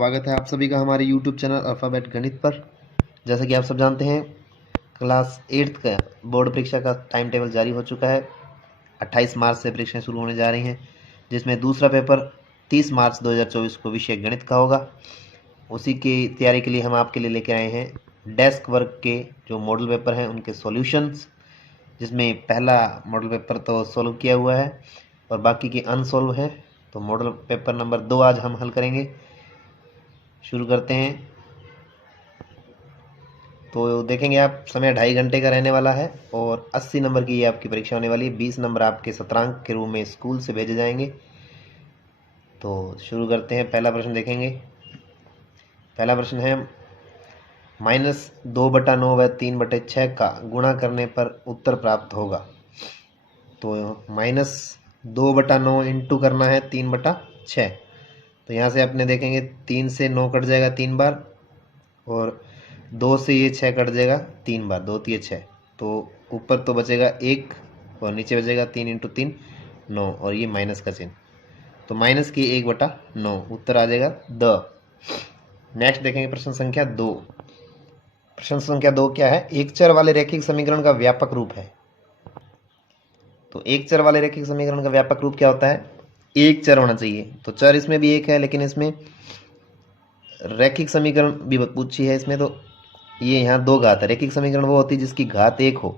स्वागत है आप सभी का हमारे YouTube चैनल अल्फ़ाबेट गणित पर। जैसा कि आप सब जानते हैं, क्लास 8th का बोर्ड परीक्षा का टाइम टेबल जारी हो चुका है। 28 मार्च से परीक्षाएं शुरू होने जा रही हैं, जिसमें दूसरा पेपर 30 मार्च 2024 को विषय गणित का होगा। उसी की तैयारी के लिए हम आपके लिए लेकर आए हैं डेस्क वर्क के जो मॉडल पेपर हैं उनके सॉल्यूशंस, जिसमें पहला मॉडल पेपर तो सॉल्व किया हुआ है और बाकी के अनसॉल्व है। तो मॉडल पेपर नंबर 2 आज हम हल करेंगे। शुरू करते हैं। तो देखेंगे आप, समय 2.5 घंटे का रहने वाला है और 80 नंबर की ये आपकी परीक्षा होने वाली है। 20 नंबर आपके सत्रांक के रूप में स्कूल से भेजे जाएंगे। तो शुरू करते हैं। पहला प्रश्न देखेंगे। पहला प्रश्न है -2/9 व 3/6 का गुणा करने पर उत्तर प्राप्त होगा। तो -2/9 इंटू करना है 3/6। तो यहाँ से अपने देखेंगे 3 से 9 कट जाएगा 3 बार और 2 से ये 6 कट जाएगा 3 बार, 2 3 6। तो ऊपर तो बचेगा 1 और नीचे बचेगा 3 इंटू 3 9 और ये माइनस का चिन्ह। तो माइनस की 1/9 उत्तर आ जाएगा द। नेक्स्ट देखेंगे प्रश्न संख्या 2। प्रश्न संख्या 2 क्या है? एक चर वाले रैखिक समीकरण का व्यापक रूप है। तो एक चर वाले रैखिक समीकरण का व्यापक रूप क्या होता है? एक चर होना चाहिए। तो चर इसमें भी एक है, लेकिन इसमें रैखिक समीकरण भी पूछी है इसमें। तो ये यहाँ 2 घात है। रैखिक समीकरण वो होती है जिसकी घात 1 हो,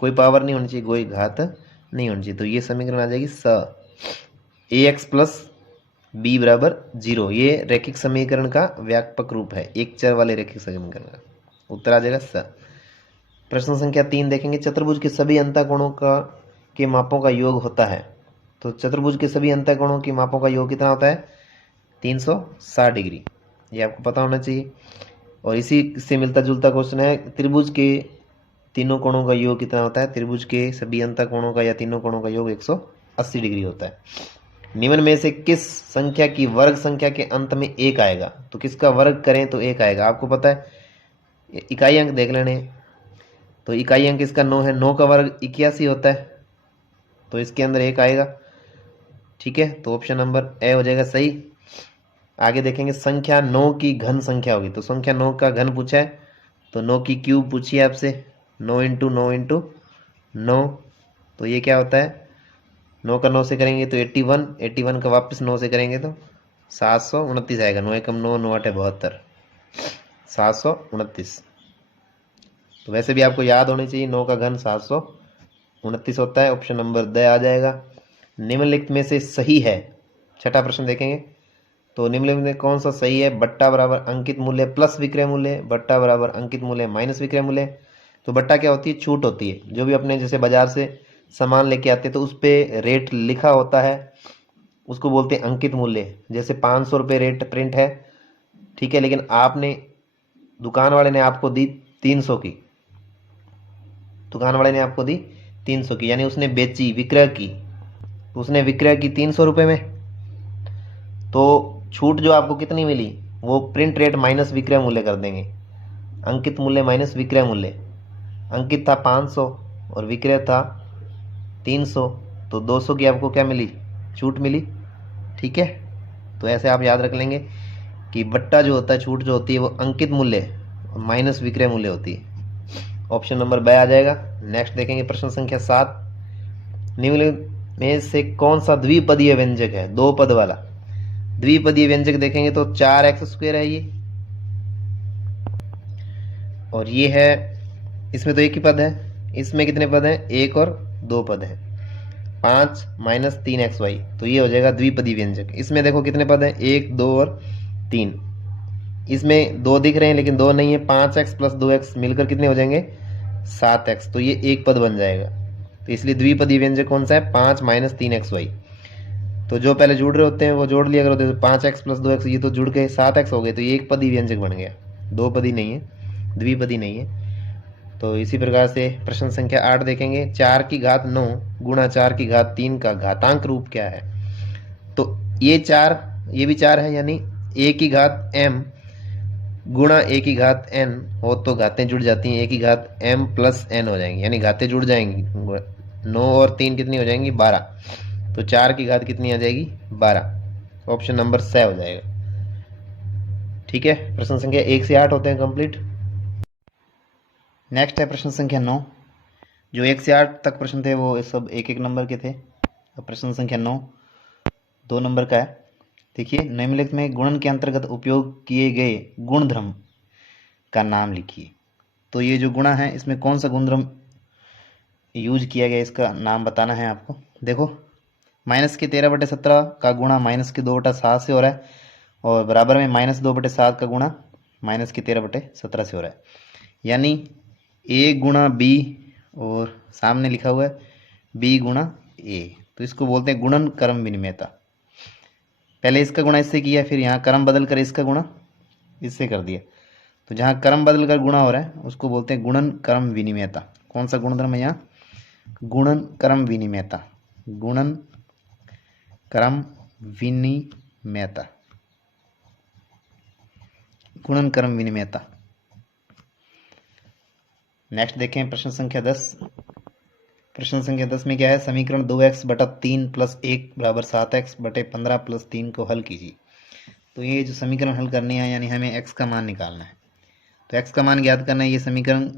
कोई पावर नहीं होनी चाहिए, कोई घात नहीं होनी चाहिए। तो ये समीकरण आ जाएगी स ax प्लस बी बराबर 0। ये रैखिक समीकरण का व्यापक रूप है, एक चर वाले रैखिक समीकरण का। उत्तर आ जाएगा स। प्रश्न संख्या 3 देखेंगे। चतुर्भुज के सभी अंतःकोणों का के मापों का योग होता है। तो चतुर्भुज के सभी अंतःकोणों के मापों का योग कितना होता है? 360 डिग्री। ये आपको पता होना चाहिए। और इसी से मिलता जुलता क्वेश्चन है, त्रिभुज के तीनों कोणों का योग कितना होता है? त्रिभुज के सभी अंतःकोणों का या तीनों कोणों का योग 180 डिग्री होता है। निम्न में से किस संख्या की वर्ग संख्या के अंत में 1 आएगा? तो किसका वर्ग करें तो 1 आएगा? आपको पता है, इकाई अंक देख लेने। तो इकाई अंक इसका 9 है। 9 का वर्ग 81 होता है, तो इसके अंदर 1 आएगा। ठीक है, तो ऑप्शन नंबर ए हो जाएगा सही। आगे देखेंगे। संख्या 9 की घन संख्या होगी। तो संख्या 9 का घन पूछा है, तो 9 की क्यूब पूछी है आपसे। 9 इंटू 9 इंटू 9, तो ये क्या होता है? 9 का 9 से करेंगे तो 81। 81 का वापस 9 से करेंगे तो 729 आएगा। 9 एकम 9, 9 8 72, 729। तो वैसे भी आपको याद होनी चाहिए, 9 का घन 729 होता है। ऑप्शन नंबर द आ जाएगा। निम्नलिखित में से सही है। छठा प्रश्न देखेंगे। तो निम्नलिखित में कौन सा सही है? बट्टा बराबर अंकित मूल्य प्लस विक्रय मूल्य, बट्टा बराबर अंकित मूल्य माइनस विक्रय मूल्य। तो बट्टा क्या होती है? छूट होती है। जो भी अपने जैसे बाजार से सामान लेके आते हैं तो उस पर रेट लिखा होता है, उसको बोलते हैं अंकित मूल्य। जैसे 500 रुपये रेट प्रिंट है, ठीक है, लेकिन आपने दुकान वाले ने आपको दी 300 की। दुकान वाले ने आपको दी 300 की, यानी उसने बेची, विक्रय की। तो उसने विक्रय की 300 रुपये में, तो छूट जो आपको कितनी मिली वो प्रिंट रेट माइनस विक्रय मूल्य कर देंगे। अंकित मूल्य माइनस विक्रय मूल्य। अंकित था 500 और विक्रय था 300, तो 200 की आपको क्या मिली? छूट मिली। ठीक है, तो ऐसे आप याद रख लेंगे कि बट्टा जो होता है, छूट जो होती है, वो अंकित मूल्य और माइनस विक्रय मूल्य होती है। ऑप्शन नंबर ब आ जाएगा। नेक्स्ट देखेंगे प्रश्न संख्या 7। निम्नलिखित में से कौन सा द्विपदीय व्यंजक है? 2 पद वाला द्विपदीय व्यंजक देखेंगे तो 4x² है ये, और ये है, इसमें तो एक ही पद है। इसमें कितने पद हैं? 1 और 2 पद हैं। 5 माइनस 3xy, तो ये हो जाएगा द्विपदीय व्यंजक। इसमें देखो कितने पद हैं? 1 2 और 3। इसमें 2 दिख रहे हैं लेकिन 2 नहीं है। 5x प्लस 2x मिलकर कितने हो जाएंगे? 7x, तो ये एक पद बन जाएगा। तो इसलिए द्विपदीय व्यंजक कौन सा है? 5 माइनस 3xy। तो जो पहले जुड़ रहे होते हैं वो जोड़ लिया करो। तो 5x प्लस 2x, ये तो जुड़ गए, 7x हो गए, तो ये एक पदी व्यंजक बन गया, 2 पदी नहीं है, द्विपदी नहीं है। तो इसी प्रकार से प्रश्न संख्या 8 देखेंगे। 4 की घात 9 गुणा 4 की घात 3 का घातांक रूप क्या है? तो ये 4, ये भी 4 है, यानी a की घात m गुणा a की घात n हो तो घातें जुड़ जाती हैं। a की घात m प्लस n हो जाएंगी, यानी घातें जुड़ जाएंगी। 9 और 3 कितनी हो जाएंगी? 12। तो 4 की घात कितनी आ जाएगी? 12। ऑप्शन नंबर स हो जाएगा। ठीक है, प्रश्न संख्या 1 से 8 होते हैं कंप्लीट। नेक्स्ट है प्रश्न संख्या 9। जो 1 से 8 तक प्रश्न थे वो सब एक एक नंबर के थे। अब प्रश्न संख्या 9 2 नंबर का है। देखिए, निम्नलिखित में गुणन के अंतर्गत उपयोग किए गए गुणधर्म का नाम लिखिए। तो ये जो गुणा है इसमें कौन सा गुणधर्म यूज किया गया, इसका नाम बताना है आपको। देखो, माइनस के 13/17 का गुणा माइनस के 2/7 से हो रहा है, और बराबर में -2/7 का गुणा माइनस के 13/17 से हो रहा है। यानी ए गुणा बी और सामने लिखा हुआ है बी गुणा ए, तो इसको बोलते हैं गुणन क्रम विनिमयता। पहले इसका गुणा इससे किया, फिर यहाँ क्रम बदल कर इसका गुणा इससे कर दिया, तो जहाँ क्रम बदल कर गुणा हो रहा है उसको बोलते हैं गुणन क्रम विनिमयता। कौन सा गुणधर्म है यहाँ? गुणन क्रम विनिमयता। गुणन क्रम विनिमयता, गुणन क्रम विनिमयता। नेक्स्ट देखें प्रश्न संख्या 10। प्रश्न संख्या 10 में क्या है? समीकरण 2x बटा 3 प्लस 1 बराबर 7x बटे 15 प्लस 3 को हल कीजिए। तो ये जो समीकरण हल करने हैं, यानी हमें x का मान निकालना है। तो x का मान ज्ञात करना है। ये समीकरण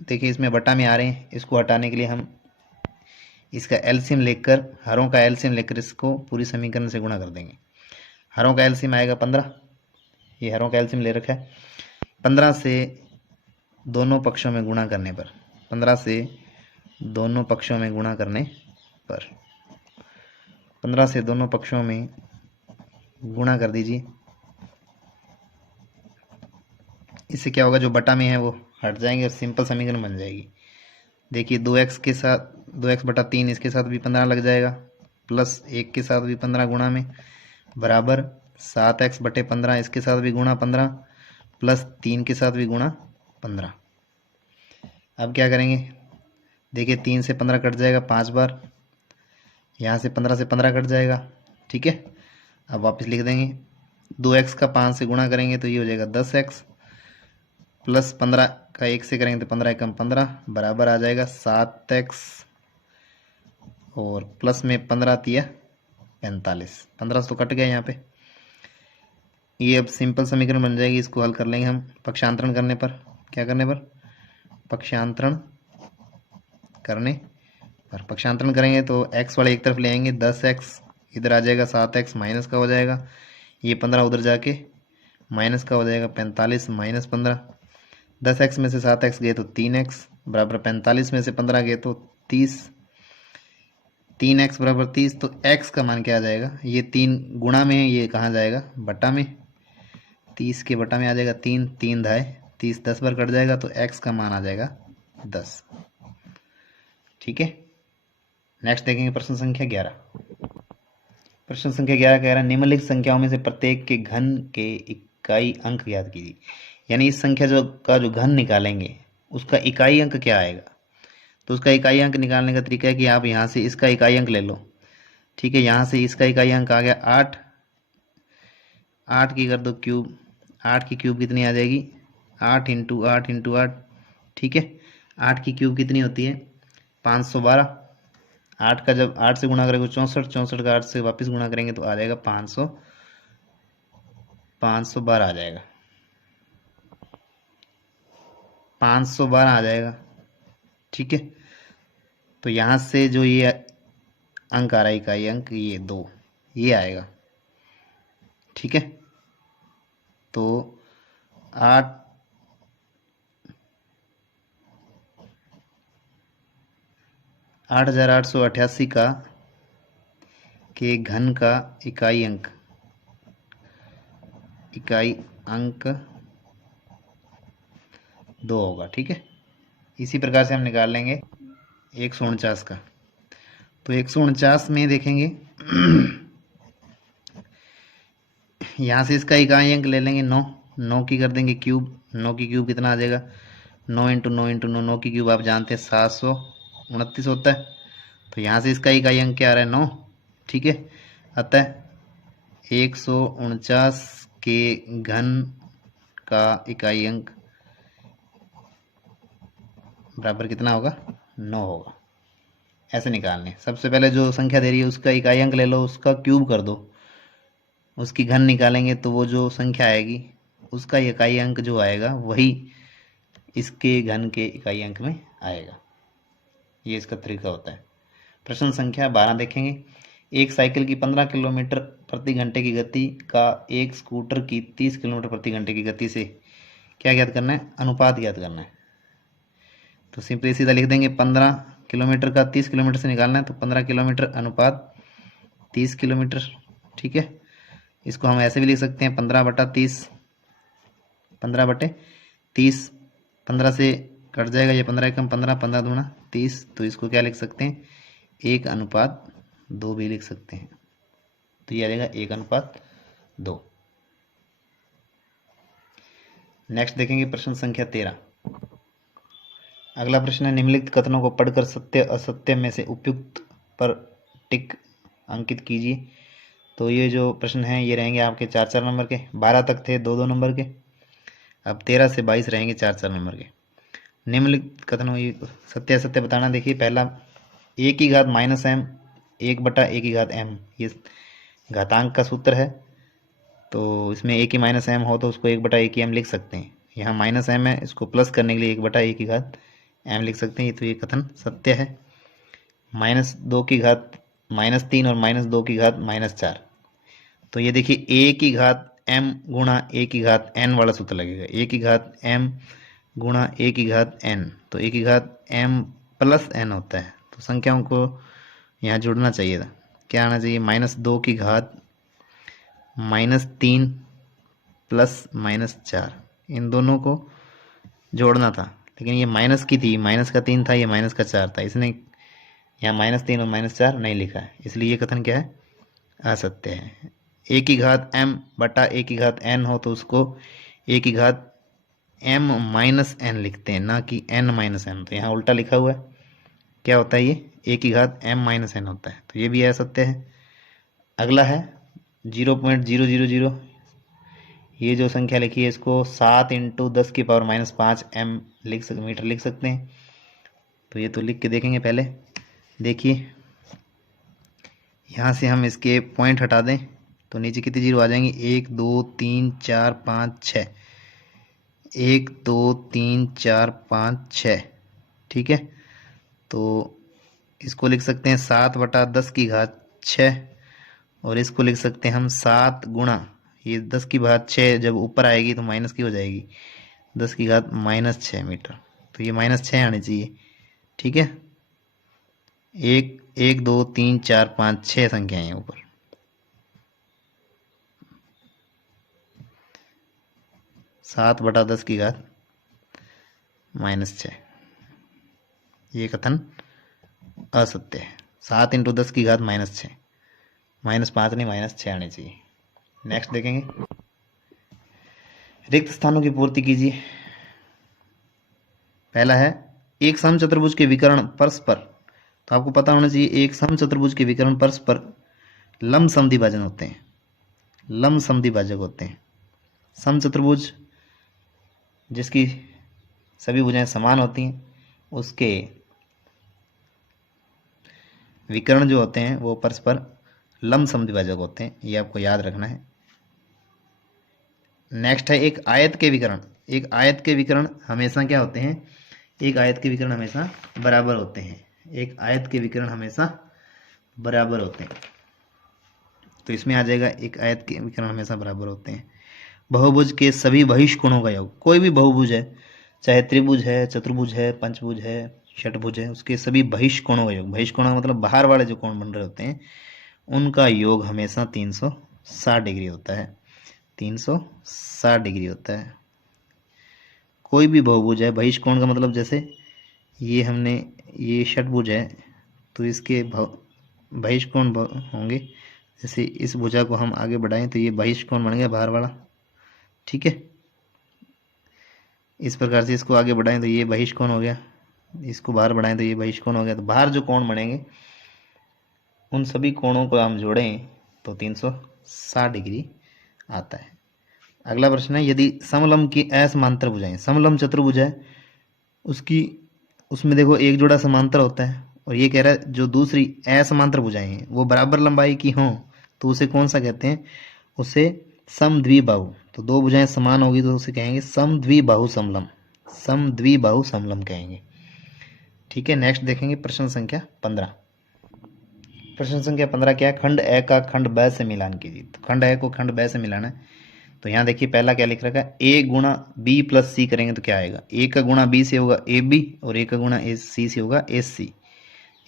देखिए इसमें बटा में आ रहे हैं, इसको हटाने के लिए हम इसका एलसीएम लेकर, हरों का एलसीएम लेकर इसको पूरी समीकरण से गुणा कर देंगे। हरों का एलसीएम आएगा 15, ये हरों का एलसीएम ले रखा है। 15 से दोनों पक्षों में गुणा करने पर, 15 से दोनों पक्षों में गुणा करने पर, 15 से दोनों पक्षों में गुणा कर दीजिए। इससे क्या होगा, जो बटा में है वो हट जाएंगे और सिंपल समीकरण बन जाएगी। देखिए 2x के साथ 2x बटा 3, इसके साथ भी 15 लग जाएगा, प्लस 1 के साथ भी 15 गुणा में, बराबर 7x बटे 15, इसके साथ भी गुणा 15, प्लस 3 के साथ भी गुणा 15। अब क्या करेंगे? देखिए 3 से 15 कट जाएगा 5 बार, यहाँ से 15 से 15 कट जाएगा। ठीक है, अब वापस लिख देंगे। 2x का 5 से गुणा करेंगे तो ये हो जाएगा 10x, प्लस 15 का 1 से करेंगे तो 15 एकम 15, बराबर आ जाएगा 7x, और प्लस में 15 तिया 45, 15 तो कट गया यहाँ पे। ये अब सिंपल समीकरण बन जाएगी। इसको हल कर लेंगे हम पक्षांतरण करने पर। क्या करने पर? पक्षांतरण करने पर। पक्षांतरण करेंगे तो x वाले एक तरफ ले आएंगे, 10x इधर आ जाएगा, 7x माइनस का हो जाएगा, ये 15 उधर जाके माइनस का हो जाएगा, 45 माइनस 15। 10x में से 7x गए तो 3x, बराबर 45 में से 15 गए तो 30, 3x बराबर 30। तो x का मान क्या आ जाएगा? ये 3 गुणा में है, ये कहाँ जाएगा? बटा में। 30 के बटा में आ जाएगा 3, 3 धाए 30, 10 बार कट जाएगा, तो x का मान आ जाएगा 10। ठीक है, नेक्स्ट देखेंगे प्रश्न संख्या 11। प्रश्न संख्या 11 कह रहा है निम्नलिखित संख्याओं में से प्रत्येक के घन के इकाई अंक ज्ञात कीजिए। यानी इस संख्या जो घन निकालेंगे उसका इकाई अंक क्या आएगा। तो उसका इकाई अंक निकालने का तरीका है कि आप यहाँ से इसका इकाई अंक ले लो। ठीक है, यहाँ से इसका इकाई अंक आ गया 8, 8 की कर दो क्यूब, 8 की क्यूब कितनी आ जाएगी? 8 इंटू 8 इंटू 8। ठीक है, 8 की क्यूब कितनी होती है? 512। 8 का जब 8 से गुणा करेंगे 64, 64 का 8 से वापस गुणा करेंगे तो आ जाएगा 512 आ जाएगा, 512 आ जाएगा। ठीक है, तो यहाँ से जो ये अंक आ रहा है इकाई अंक, ये 2, ये आएगा। ठीक है, तो 8,888 का के घन का इकाई अंक 2 होगा। ठीक है, इसी प्रकार से हम निकाल लेंगे 149 का। तो 149 में देखेंगे यहाँ से इसका इकाई अंक ले लेंगे 9, 9 की कर देंगे क्यूब, 9 की क्यूब कितना आ जाएगा? 9 इंटू 9 इंटू 9, 9 की क्यूब आप जानते हैं 729 होता है। तो यहाँ से इसका इकाई अंक क्या आ रहा है? 9। ठीक है, अतः 149 के घन का इकाई अंक बराबर कितना होगा? 9 होगा। ऐसे निकालने, सबसे पहले जो संख्या दे रही है उसका इकाई अंक ले लो, उसका क्यूब कर दो, उसकी घन निकालेंगे तो वो जो संख्या आएगी उसका इकाई अंक जो आएगा वही इसके घन के इकाई अंक में आएगा। ये इसका तरीका होता है। प्रश्न संख्या 12 देखेंगे। एक साइकिल की 15 किलोमीटर प्रति घंटे की गति का एक स्कूटर की 30 किलोमीटर प्रति घंटे की गति से क्या ज्ञात करना है? अनुपात ज्ञात करना है। तो सिंपली सीधा लिख देंगे 15 किलोमीटर का 30 किलोमीटर से निकालना है, तो 15 किलोमीटर अनुपात 30 किलोमीटर। ठीक है, इसको हम ऐसे भी लिख सकते हैं 15/30, 15/30, 15 से कट जाएगा ये 15 एकम 15, 15 दूना 30, तो इसको क्या लिख सकते हैं? 1/2 भी लिख सकते हैं। तो ये आ जाएगा 1/2। नेक्स्ट देखेंगे प्रश्न संख्या 13। अगला प्रश्न है, निम्नलिखित कथनों को पढ़कर सत्य असत्य में से उपयुक्त पर टिक अंकित कीजिए। तो ये जो प्रश्न हैं ये रहेंगे आपके 4-4 नंबर के। 12 तक थे 2-2 नंबर के, अब 13 से 22 रहेंगे 4-4 नंबर के। निम्नलिखित कथनों ये सत्य असत्य बताना। देखिए पहला, a की घात -m 1/a की घात m, ये घातांक का सूत्र है। तो इसमें a की -m हो तो उसको 1/a की m लिख सकते हैं। यहाँ -m है, इसको प्लस करने के लिए 1/a की घात m लिख सकते हैं। तो ये कथन सत्य है। -2 की घात -3 और -2 की घात -4, तो ये देखिए a की घात m गुणा a की घात n वाला सूत्र लगेगा। a की घात m गुणा a की घात n, तो a की घात m प्लस n होता है। तो संख्याओं को यहाँ जुड़ना चाहिए था। क्या आना चाहिए? -2 की घात -3 प्लस -4, इन दोनों को जोड़ना था। लेकिन ये माइनस की थी, माइनस का 3 था, ये माइनस का 4 था, इसने यहाँ -3 और -4 नहीं लिखा है, इसलिए ये कथन क्या है? असत्य है। a की घात m बटा a की घात n हो तो उसको a की घात m माइनस n लिखते हैं, ना कि n माइनस n। तो यहाँ उल्टा लिखा हुआ है। क्या होता है ये? a की घात m माइनस n होता है, तो ये भी असत्य है। अगला है 0.000, ये जो संख्या लिखी है इसको 7 × 10⁻⁵ m मीटर लिख सकते हैं। तो ये तो लिख के देखेंगे पहले। देखिए यहाँ से हम इसके पॉइंट हटा दें तो नीचे कितनी जीरो आ जाएंगी? 1 2 3 4 5 6, 1 2 3 4 5 6। ठीक है, तो इसको लिख सकते हैं 7/10 की घात 6, और इसको लिख सकते हैं हम 7 गुणा, ये 10 की घात 6 जब ऊपर आएगी तो माइनस की हो जाएगी, 10 की घात -6 मीटर। तो ये -6 आनी चाहिए। ठीक है, 1 2 3 4 5 6 संख्याएं हैं ऊपर। (7/10 की घात -6), ये कथन असत्य है। 7 × 10 की घात -6, -5 नहीं -6 आने चाहिए। नेक्स्ट देखेंगे, रिक्त स्थानों की पूर्ति कीजिए। पहला है, एक समचतुर्भुज के विकर्ण परस्पर, तो आपको पता होना चाहिए एक समचतुर्भुज के विकर्ण परस्पर लंब समद्विभाजन होते हैं, लंब समद्विभाजक होते हैं। समचतुर्भुज जिसकी सभी भुजाएं समान होती हैं उसके विकर्ण जो होते हैं वो परस्पर लंब समद्विभाजक होते हैं, ये आपको याद रखना है। नेक्स्ट है एक आयत के विकर्ण। एक आयत के विकर्ण हमेशा क्या होते हैं? एक आयत के विकर्ण हमेशा बराबर होते हैं। एक आयत के विकर्ण हमेशा बराबर होते हैं, तो इसमें आ जाएगा एक आयत के विकर्ण हमेशा बराबर होते हैं। बहुभुज के सभी बहिष्कोणों का योग, कोई भी बहुभुज है, चाहे त्रिभुज है, चतुर्भुज है, पंचभुज है, षटभुज है, उसके सभी बहिष्कोणों का योग, बहिष्कोण मतलब बाहर वाले जो कोण बन रहे होते हैं उनका योग हमेशा 360 डिग्री होता है, 360 डिग्री होता है। कोई भी बहुभुज है, बहिष्कोण का मतलब जैसे ये हमने ये षटभुज है तो इसके बहिष्कोण होंगे। जैसे इस भुजा को हम आगे बढ़ाएं तो ये बहिष्कोण बन गया बाहर वाला। ठीक है, इस प्रकार से इसको आगे बढ़ाएं तो ये बहिष्कोण हो गया, इसको बाहर बढ़ाएं तो ये बहिष्कोण हो गया। तो बाहर जो कोण बनेंगे उन सभी कोणों को हम जोड़ें तो 360 डिग्री आता है। अगला प्रश्न है, यदि समलंब की असमांतर भुजाएं, समलंब चतुर्भुज है उसमें देखो एक जोड़ा समांतर होता है, और ये कह रहा है जो दूसरी असमांतर भुजाएं हैं वो बराबर लंबाई की हों तो उसे कौन सा कहते हैं? उसे समद्विबाहु, तो दो भुजाएं समान होगी तो उसे कहेंगे समद्विबाहु समलम, समद्विबाहु समलम कहेंगे। ठीक है, नेक्स्ट देखेंगे प्रश्न संख्या 15। प्रश्न संख्या 15 क्या है, खंड ए का खंड ब से मिलान कीजिए। तो खंड ए को खंड ब से मिलाना है, तो यहाँ देखिए पहला क्या लिख रखा है, ए गुणा बी प्लस सी करेंगे तो क्या आएगा, ए का गुणा बी से होगा ए बी और ए का गुणा सी से होगा S C,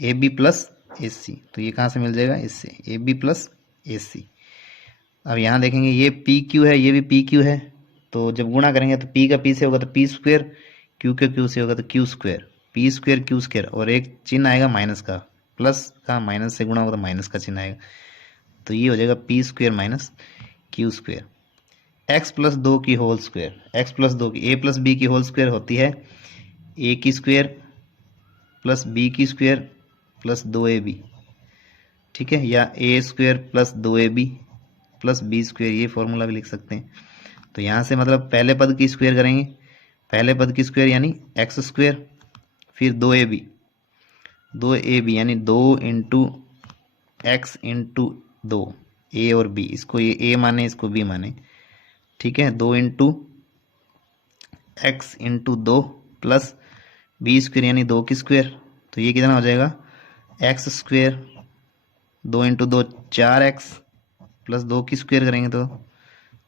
A B plus S C. तो ये कहाँ से मिल जाएगा, इससे A B plus S C. अब यहाँ देखेंगे ये पी क्यू है, ये भी पी क्यू है, तो जब गुणा करेंगे तो पी का पी से होगा तो पी स्क्वेयर, क्यू का क्यू से होगा तो Q square, P square Q square, और एक चिन्ह आएगा माइनस का, प्लस का माइनस से गुणा होगा तो माइनस का चिन्ह आएगा, तो ये हो जाएगा P square minus Q square. X plus दो की होल स्क्वेयर, एक्स प्लस दो की, ए प्लस बी की होल स्क्वेयर होती है ए की स्क्वेयर प्लस बी की स्क्वेयर प्लस दो ए बी, ठीक है, या ए स्क्वेयर प्लस दो A B plus B square, ये फॉर्मूला भी लिख सकते हैं। तो यहाँ से मतलब पहले पद की स्क्वेयर करेंगे, पहले पद की स्क्वेयर यानी एक्स स्क्वेयर, फिर दो ए बी यानी दो इंटू एक्स इंटू दो, ए और बी, इसको ये ए माने इसको बी माने, ठीक है, दो इंटू एक्स इंटू दो प्लस बी स्क्वेयर यानी दो की स्क्वेयर, तो ये कितना हो जाएगा एक्स स्क्वेयर, दो इंटू दो चार एक्स प्लस दो की स्क्वेयर करेंगे तो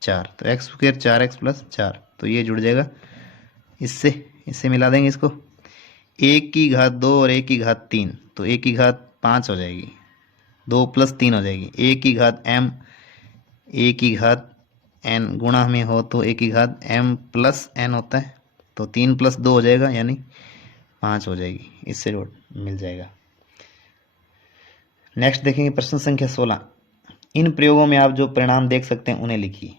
चार, तो एक्स स्क्वेयर चार एक्स प्लस चार, तो ये जुड़ जाएगा इससे, इससे मिला देंगे इसको, एक की घात दो और एक की घात तीन, तो एक की घात पाँच हो जाएगी, दो प्लस तीन हो जाएगी, एक की घात एम, एक की घात एन, गुणा में हो तो एक की घात एम प्लस एन होता है, तो तीन प्लस दो हो जाएगा यानी पाँच हो जाएगी, इससे मिल जाएगा। नेक्स्ट देखेंगे प्रश्न संख्या 16। इन प्रयोगों में आप जो परिणाम देख सकते हैं उन्हें लिखिए।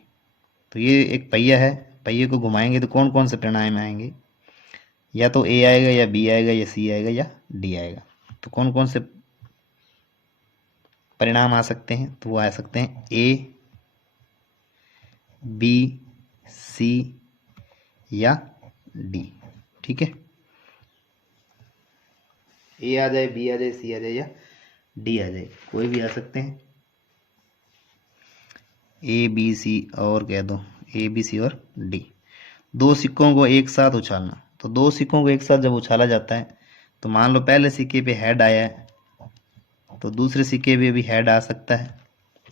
तो ये एक पहिया है, पहिए को घुमाएंगे तो कौन कौन से परिणाम आएंगे, या तो ए आएगा या बी आएगा या सी आएगा या डी आएगा। तो कौन कौन से परिणाम आ सकते हैं, तो वो आ सकते हैं ए बी सी या डी, ठीक है, ए आ जाए, बी आ जाए, सी आ जाए या डी आ जाए, कोई भी आ सकते हैं, ए बी सी और कह दो, ए बी सी और डी। दो सिक्कों को एक साथ उछालना, तो दो सिक्कों को एक साथ जब उछाला जाता है तो मान लो पहले सिक्के पे हेड आया है तो दूसरे सिक्के पे भी हेड आ सकता है,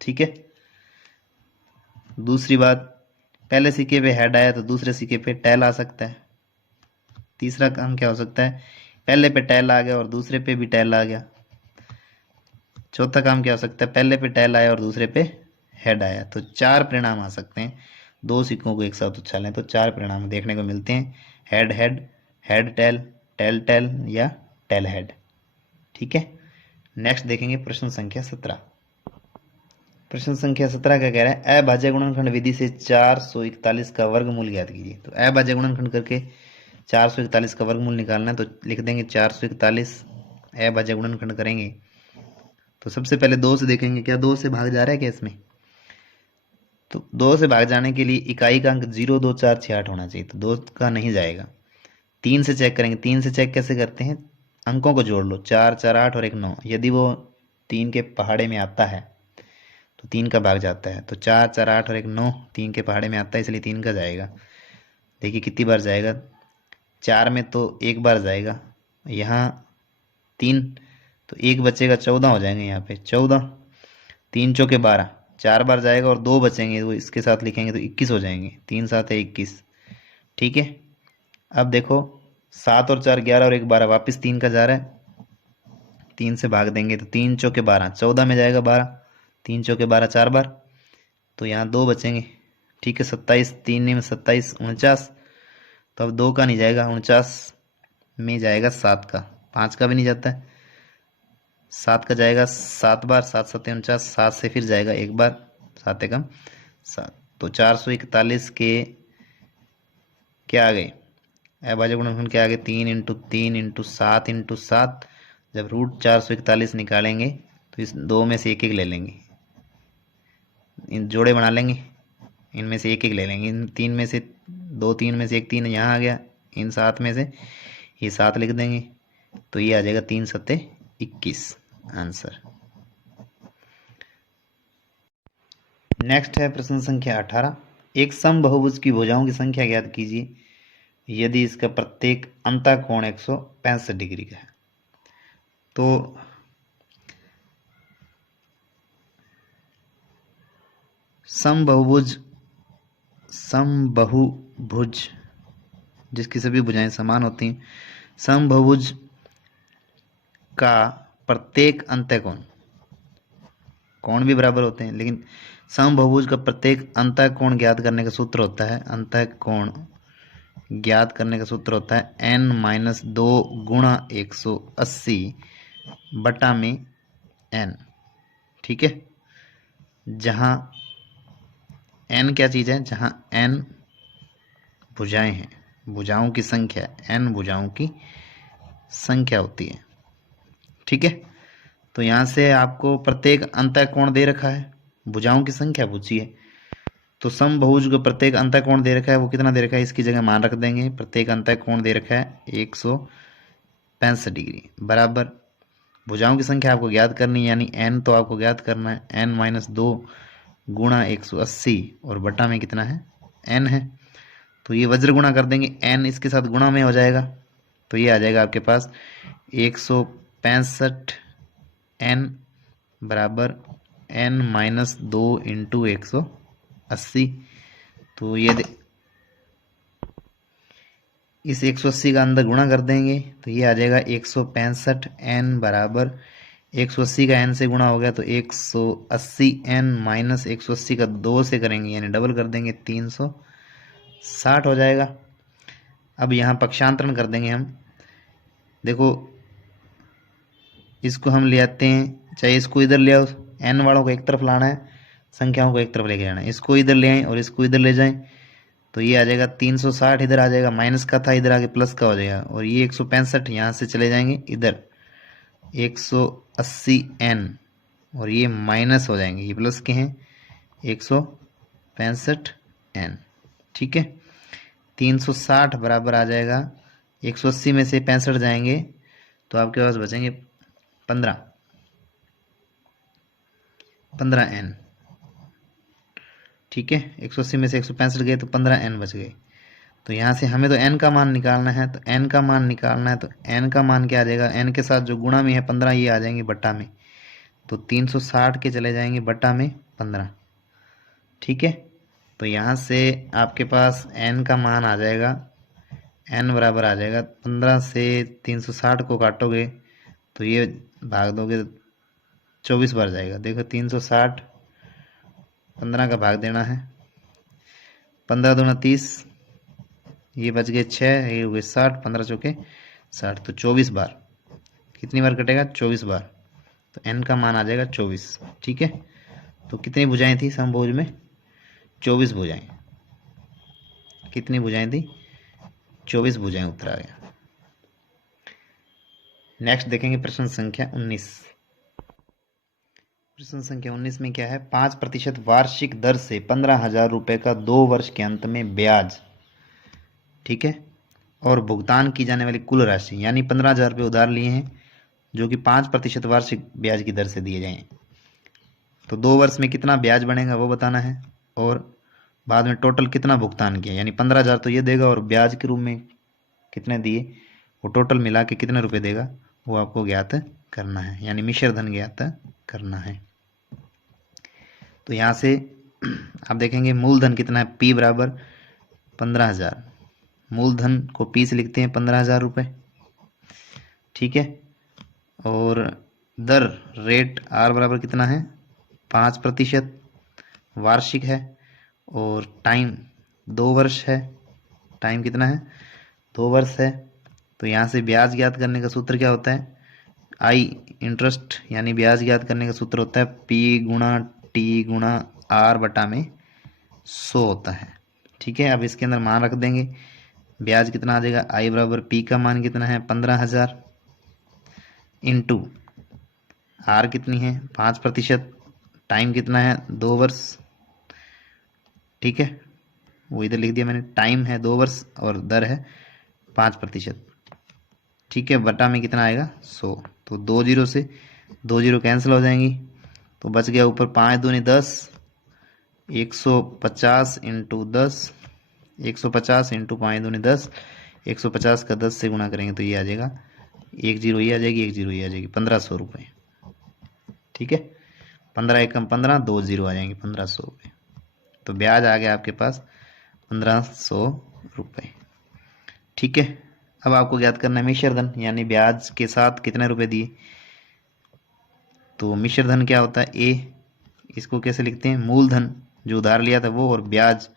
ठीक है। दूसरी बात, पहले सिक्के पे हेड आया तो दूसरे सिक्के पे टेल आ सकता है। तीसरा काम क्या हो सकता है, पहले पे टेल आ गया और दूसरे पे भी टेल आ गया। चौथा काम क्या हो सकता है, पहले पे टेल आया और दूसरे पे हेड आया। तो चार परिणाम आ सकते हैं, दो सिक्कों को एक साथ उछालें तो चार परिणाम देखने को मिलते हैं, head head, head tail, tail tail या टेल हेड, ठीक है। नेक्स्ट देखेंगे प्रश्न संख्या 17। प्रश्न संख्या 17 क्या कह रहा है, अभाज्य गुणनखंड विधि से 441 का वर्गमूल ज्ञात कीजिए। तो अभाज्य गुणनखंड करके 441 का वर्गमूल निकालना है, तो लिख देंगे 441 अभाज्य गुणनखंड करेंगे। तो सबसे पहले दो से देखेंगे, क्या दो से भाग जा रहा है क्या इसमें, तो दो से भाग जाने के लिए इकाई का अंक 0 2 4 6 8 होना चाहिए, तो दो का नहीं जाएगा। तीन से चेक करेंगे, तीन से चेक कैसे करते हैं, अंकों को जोड़ लो, 4 4 8 और 1 9, यदि वो तीन के पहाड़े में आता है तो तीन का भाग जाता है, तो 4 4 8 और 1 9 तीन के पहाड़े में आता है, इसलिए तीन का जाएगा। देखिए कितनी बार जाएगा, चार में तो एक बार जाएगा, यहाँ तीन तो एक बचेगा, 14 हो जाएंगे यहाँ पे, 14, तीन चौके 12, चार बार जाएगा और दो बचेंगे, वो इसके साथ लिखेंगे तो 21 हो जाएंगे, तीन सात है 21, ठीक है। अब देखो 7 और 4 11 और 1 12, वापस तीन का जा रहा है, तीन से भाग देंगे तो तीन चौके 12, 14 में जाएगा 12, तीन चौके 12 चार बार, तो यहाँ दो बचेंगे, ठीक है। 27, तीन में 27 49, तो अब दो का नहीं जाएगा, 49 में जाएगा सात का, पाँच का भी नहीं जाता है, सात का जाएगा सात बार, सात सत्ते 49, सात से फिर जाएगा एक बार, सात एकम सात, तो 441 के क्या आ गए, अभाज्य गुणनखंड क्या आ गए, 3 × 3 × 7 × 7, जब रूट 441 निकालेंगे तो इस दो में से एक एक ले लेंगे, इन जोड़े बना लेंगे, इनमें से एक एक ले लेंगे, इन तीन में से दो, तीन में से एक, तीन यहाँ आ गया, इन सात में से ये सात लिख देंगे, तो ये आ जाएगा 3 सत्ते 21 आंसर। नेक्स्ट है प्रश्न संख्या 18। एक समबहुभुज की भुजाओं की संख्या ज्ञात कीजिए यदि इसका प्रत्येक अंतःकोण 165 डिग्री का है। तो समबहुभुज जिसकी सभी भुजाएं समान होती हैं, समबहुभुज का प्रत्येक अंतःकोण, कोण भी बराबर होते हैं लेकिन समबहुभुज का प्रत्येक अंतःकोण ज्ञात करने का सूत्र होता है, अंतःकोण ज्ञात करने का सूत्र होता है n-2 गुणा 180 बटा में n। ठीक है, जहां n क्या चीज है, जहां n भुजाएं हैं, भुजाओं की संख्या, n भुजाओं की संख्या होती है। ठीक है, तो यहां से आपको प्रत्येक अंतःकोण दे रखा है, भुजाओं की संख्या पूछी है। तो समबहुभुज को प्रत्येक अंतःकोण दे रखा है, वो कितना दे रखा है, इसकी जगह मान रख देंगे। प्रत्येक अंतःकोण दे रखा है 165 डिग्री बराबर भुजाओं की संख्या आपको ज्ञात करनी है, यानी n तो आपको ज्ञात करना है, n-2 गुणा 180 और बटा में कितना है, n है। तो ये वज्र गुणा कर देंगे, n इसके साथ गुणा में हो जाएगा, तो ये आ जाएगा आपके पास 165 n बराबर n-2 इंटू 180। तो ये इस 180 का अंदर गुणा कर देंगे तो ये आ जाएगा 165 n बराबर 180 का n से गुणा हो गया तो 180 n माइनस 180 का 2 से करेंगे यानी डबल कर देंगे 360 हो जाएगा। अब यहाँ पक्षांतरण कर देंगे हम। देखो इसको हम ले आते हैं, चाहे इसको इधर ले आओ, n वालों को एक तरफ लाना है, संख्याओं को एक तरफ लेके जाना है। इसको इधर ले आए और इसको इधर ले जाएं तो ये आ जाएगा 360, इधर आ जाएगा, माइनस का था इधर आके प्लस का हो जाएगा, और ये 165 यहाँ से चले जाएंगे इधर 180 n और ये माइनस हो जाएंगे, ये प्लस के हैं 165 n। ठीक है, 360 बराबर आ जाएगा 180 में से 65 जाएंगे तो आपके पास बचेंगे 15 n। ठीक है, 180 में से 165 गए तो 15 n बच गए। तो यहाँ से हमें तो n का मान निकालना है, तो n का मान निकालना है तो n का मान क्या आ जाएगा, n के साथ जो गुणा में है 15 ये आ जाएंगे बट्टा में, तो 360 के चले जाएंगे बट्टा में 15। ठीक है, तो यहाँ से आपके पास n का मान आ जाएगा, n बराबर आ जाएगा 15 से 360 को काटोगे तो ये भाग दोगे तो 24 बार जाएगा। देखो 360, 15 का भाग देना है, 15 दूना 30, ये बच गए 6, ये हो गए 60, 15 चौके 60, तो 24 बार, कितनी बार कटेगा, 24 बार, तो n का मान आ जाएगा 24। ठीक है, तो कितनी भुजाएं थी समभुज में, 24 भुजाएं। कितनी भुजाएं थी, 24 भुजाएं, उत्तर आ गया। नेक्स्ट देखेंगे प्रश्न संख्या 19। प्रश्न संख्या 19 में क्या है, 5% वार्षिक दर से 15,000 रुपये का 2 वर्ष के अंत में ब्याज, ठीक है, और भुगतान की जाने वाली कुल राशि, यानी 15,000 रुपये उधार लिए हैं जो कि 5% वार्षिक ब्याज की दर से दिए जाएं, तो 2 वर्ष में कितना ब्याज बनेगा वो बताना है, और बाद में टोटल कितना भुगतान किया, यानी 15,000 तो ये देगा और ब्याज के रूप में कितने दिए, वो टोटल मिला के कितने रुपए देगा वो आपको ज्ञात करना है, यानी मिश्र धन ज्ञात करना है। तो यहाँ से आप देखेंगे मूलधन कितना है, P बराबर 15,000, मूलधन को P से लिखते हैं 15,000 रुपये। ठीक है, और दर रेट R बराबर कितना है, 5% वार्षिक है, और टाइम 2 वर्ष है, टाइम कितना है, 2 वर्ष है। तो यहाँ से ब्याज ज्ञात करने का सूत्र क्या होता है, I इंटरेस्ट, यानी ब्याज ज्ञात करने का सूत्र होता है P गुणा T गुणा R बटा में 100 होता है। ठीक है, अब इसके अंदर मान रख देंगे, ब्याज कितना आ जाएगा, I बराबर P का मान कितना है 15,000 इंटू R कितनी है 5%, टाइम कितना है 2 वर्ष। ठीक है, वो इधर लिख दिया मैंने, टाइम है 2 वर्ष और दर है 5%। ठीक है, बटा में कितना आएगा 100, तो 2 जीरो से 2 जीरो कैंसिल हो जाएंगी, तो बच गया ऊपर 5 दूनी 10, 150 इंटू 10, 150 इंटू 5 दूनी 10, 150 का 10 से गुणा करेंगे तो ये आ जाएगा, एक जीरो ये आ जाएगी, एक जीरो ये आ जाएगी, 1500 रुपये। ठीक है, 15 एकम 15, 2 जीरो आ जाएंगे, 1500 रुपये। तो ब्याज आ गया आपके पास 1500 रुपये। ठीक है, अब आपको ज्ञात करना है मिश्र धन, यानी ब्याज के साथ कितने रुपए दिए। तो मिश्र धन क्या होता है, ए, इसको कैसे लिखते हैं, मूलधन जो उधार लिया था वो, और ब्याज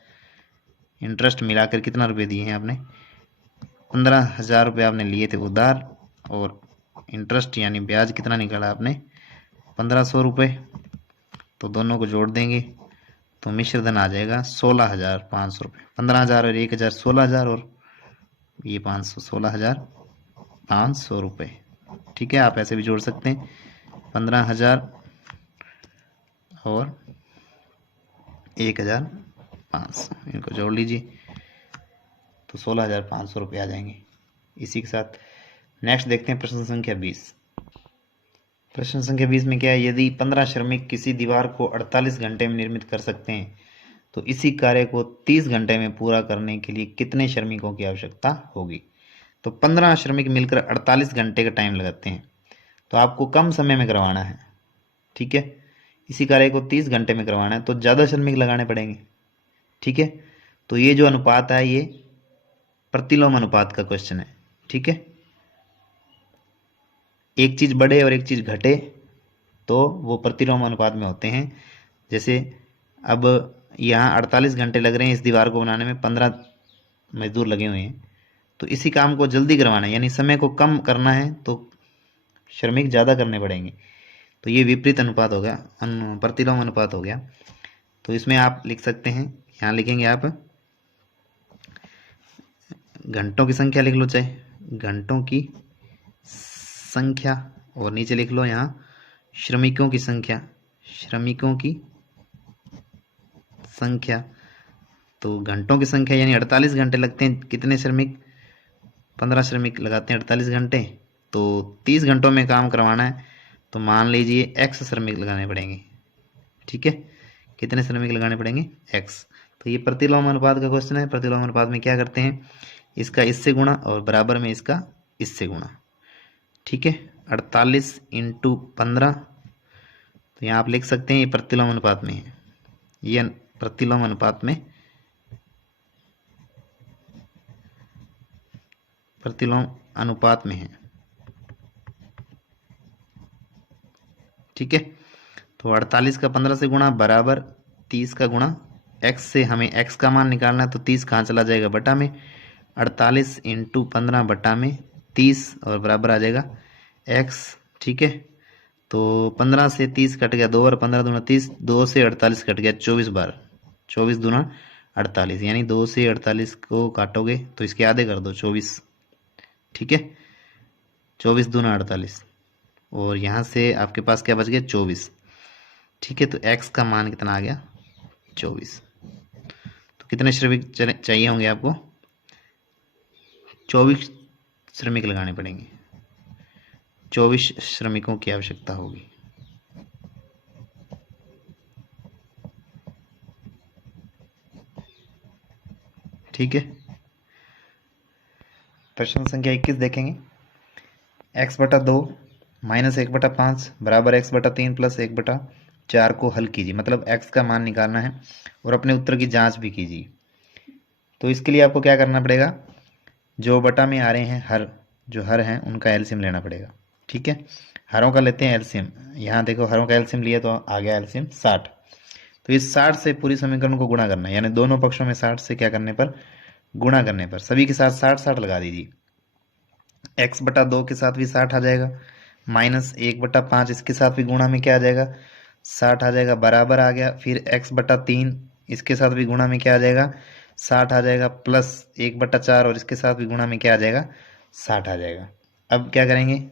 इंटरेस्ट मिलाकर कितना रुपए दिए हैं आपने, 15,000 रुपये आपने लिए थे उधार, और इंटरेस्ट यानी ब्याज कितना निकाला आपने, 1500 रुपये। तो दोनों को जोड़ देंगे तो मिश्र धन आ जाएगा 16,500 रुपये। 15,000 और 1,000 16,000, और ये 500 16,500 रुपये। ठीक है, आप ऐसे भी जोड़ सकते हैं, 15,000 और 1,500, इनको जोड़ लीजिए तो 16,500 रुपये आ जाएंगे। इसी के साथ नेक्स्ट देखते हैं प्रश्न संख्या 20। प्रश्न संख्या 20 में क्या है, यदि 15 श्रमिक किसी दीवार को 48 घंटे में निर्मित कर सकते हैं तो इसी कार्य को 30 घंटे में पूरा करने के लिए कितने श्रमिकों की आवश्यकता होगी। तो 15 श्रमिक मिलकर 48 घंटे का टाइम लगाते हैं, तो आपको कम समय में करवाना है। ठीक है, इसी कार्य को 30 घंटे में करवाना है तो ज़्यादा श्रमिक लगाने पड़ेंगे। ठीक है, तो ये जो अनुपात है ये प्रतिलोम अनुपात का क्वेश्चन है। ठीक है, एक चीज़ बढ़े और एक चीज़ घटे तो वो प्रतिलोम अनुपात में होते हैं। जैसे अब यहाँ 48 घंटे लग रहे हैं इस दीवार को बनाने में, 15 मजदूर लगे हुए हैं, तो इसी काम को जल्दी करवाना है यानी समय को कम करना है तो श्रमिक ज़्यादा करने पड़ेंगे। तो ये विपरीत अनुपात हो गया, प्रतिलोम अनुपात हो गया। तो इसमें आप लिख सकते हैं, यहाँ लिखेंगे आप घंटों की संख्या लिख लो, चाहे घंटों की संख्या, और नीचे लिख लो यहाँ श्रमिकों की संख्या, श्रमिकों की संख्या। तो घंटों की संख्या यानी 48 घंटे लगते हैं, कितने श्रमिक, 15 श्रमिक लगाते हैं 48 घंटे, तो 30 घंटों में काम करवाना है तो मान लीजिए x श्रमिक लगाने पड़ेंगे। ठीक है, कितने श्रमिक लगाने पड़ेंगे, x। तो ये प्रतिलोम अनुपात का क्वेश्चन है। प्रतिलोम अनुपात में क्या करते हैं, इसका इससे गुणा और बराबर में इसका इससे गुणा। ठीक है, 48 इंटू 15, तो यहाँ आप लिख सकते हैं ये प्रतिलोम अनुपात में है, ये प्रतिलोम अनुपात में, प्रतिलोम अनुपात में है। ठीक है, तो 48 का 15 से गुणा बराबर 30 का गुणा x से, हमें x का मान निकालना है तो 30 कहाँ चला जाएगा, बटा में, 48 इंटू 15 बटा में 30 और बराबर आ जाएगा x। ठीक है, तो 15 से 30 कट गया, 2 बार 15 दूना 30, 2 से 48 कट गया 24 बार, 24 दूना 48, यानी 2 से 48 को काटोगे तो इसके आधे कर दो 24। ठीक है, 24 दूना 48, और यहाँ से आपके पास क्या बच गया 24। ठीक है, तो x का मान कितना आ गया 24। तो कितने श्रमिक चाहिए होंगे आपको, 24 श्रमिक लगाने पड़ेंगे, 24 श्रमिकों की आवश्यकता होगी। ठीक है, प्रश्न संख्या 21 देखेंगे, x बटा 2 माइनस 1/5 बराबर x/3 प्लस 1/4 को हल कीजिए। मतलब x का मान निकालना है और अपने उत्तर की जांच भी कीजिए। तो इसके लिए आपको क्या करना पड़ेगा, जो बटा में आ रहे हैं हर, जो हर हैं उनका एलसीएम लेना पड़ेगा। ठीक है, हरों का लेते हैं एलसीएम, यहाँ देखो हरों का एलसीएम लिया तो आ गया एलसीएम 60। तो इस 60 से पूरी समीकरण को गुणा करना है, यानी दोनों पक्षों में 60 से क्या करने पर, गुणा करने पर, सभी के साथ 60-60 लगा दीजिए। x/2 के साथ भी 60 आ जाएगा, माइनस 1/5 इसके साथ भी गुणा में क्या आ जाएगा 60 आ जाएगा, बराबर आ गया। फिर x/3 इसके साथ भी गुणा में क्या आ जाएगा 60 आ जाएगा, प्लस 1/4 और इसके साथ भी गुणा में क्या आ जाएगा 60 आ जाएगा। अब क्या करेंगे,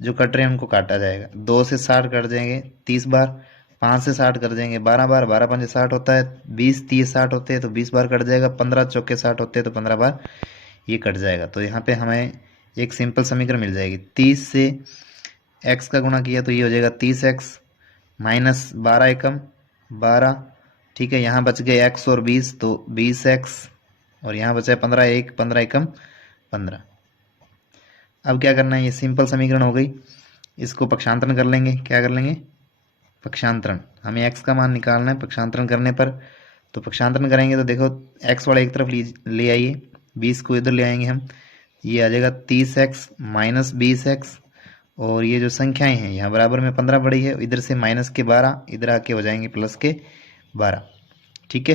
जो कट रहे हैं उनको काटा जाएगा, 2 से 60 कट जाएंगे 30 बार, 5 से 60 कर देंगे 12 बार, 12 5 60 होता है, 20 30 60 होते हैं तो 20 बार कट जाएगा, 15 चौके 60 होते हैं तो 15 बार ये कट जाएगा। तो यहाँ पे हमें एक सिंपल समीकरण मिल जाएगी, 30 से x का गुणा किया तो ये हो जाएगा 30x, माइनस 12 एकम 12 ठीक है, यहाँ बच गए x और 20, तो 20x, और यहाँ बचा है 15, 1 15 एकम 15। अब क्या करना है, ये सिंपल समीकरण हो गई, इसको पक्षांतरण कर लेंगे। क्या कर लेंगे, पक्षांतरण। हमें x का मान निकालना है पक्षांतरण करने पर, तो पक्षांतरण करेंगे तो देखो x वाला एक तरफ ले आइए, 20 को इधर ले आएंगे हम, ये आ जाएगा 30x माइनस 20x, और ये जो संख्याएं हैं यहाँ बराबर में 15 पड़ी है, इधर से माइनस के 12, इधर आके हो जाएंगे प्लस के 12। ठीक है,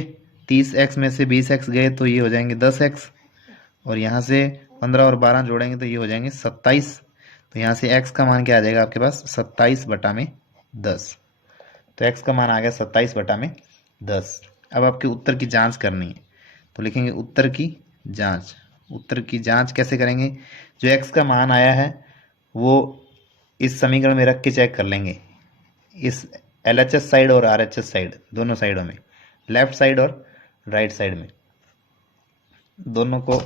30x में से 20x गए तो ये हो जाएंगे 10x, और यहाँ से 15 और 12 जोड़ेंगे तो ये हो जाएंगे 27। तो यहाँ से x का मान क्या आ जाएगा आपके पास, 27/10। तो x का मान आ गया 27/10। अब आपके उत्तर की जांच करनी है, तो लिखेंगे उत्तर की जांच। उत्तर की जांच कैसे करेंगे, जो x का मान आया है वो इस समीकरण में रख के चेक कर लेंगे, इस LHS साइड और RHS साइड दोनों साइडों में, लेफ्ट साइड और राइट साइड में, दोनों को।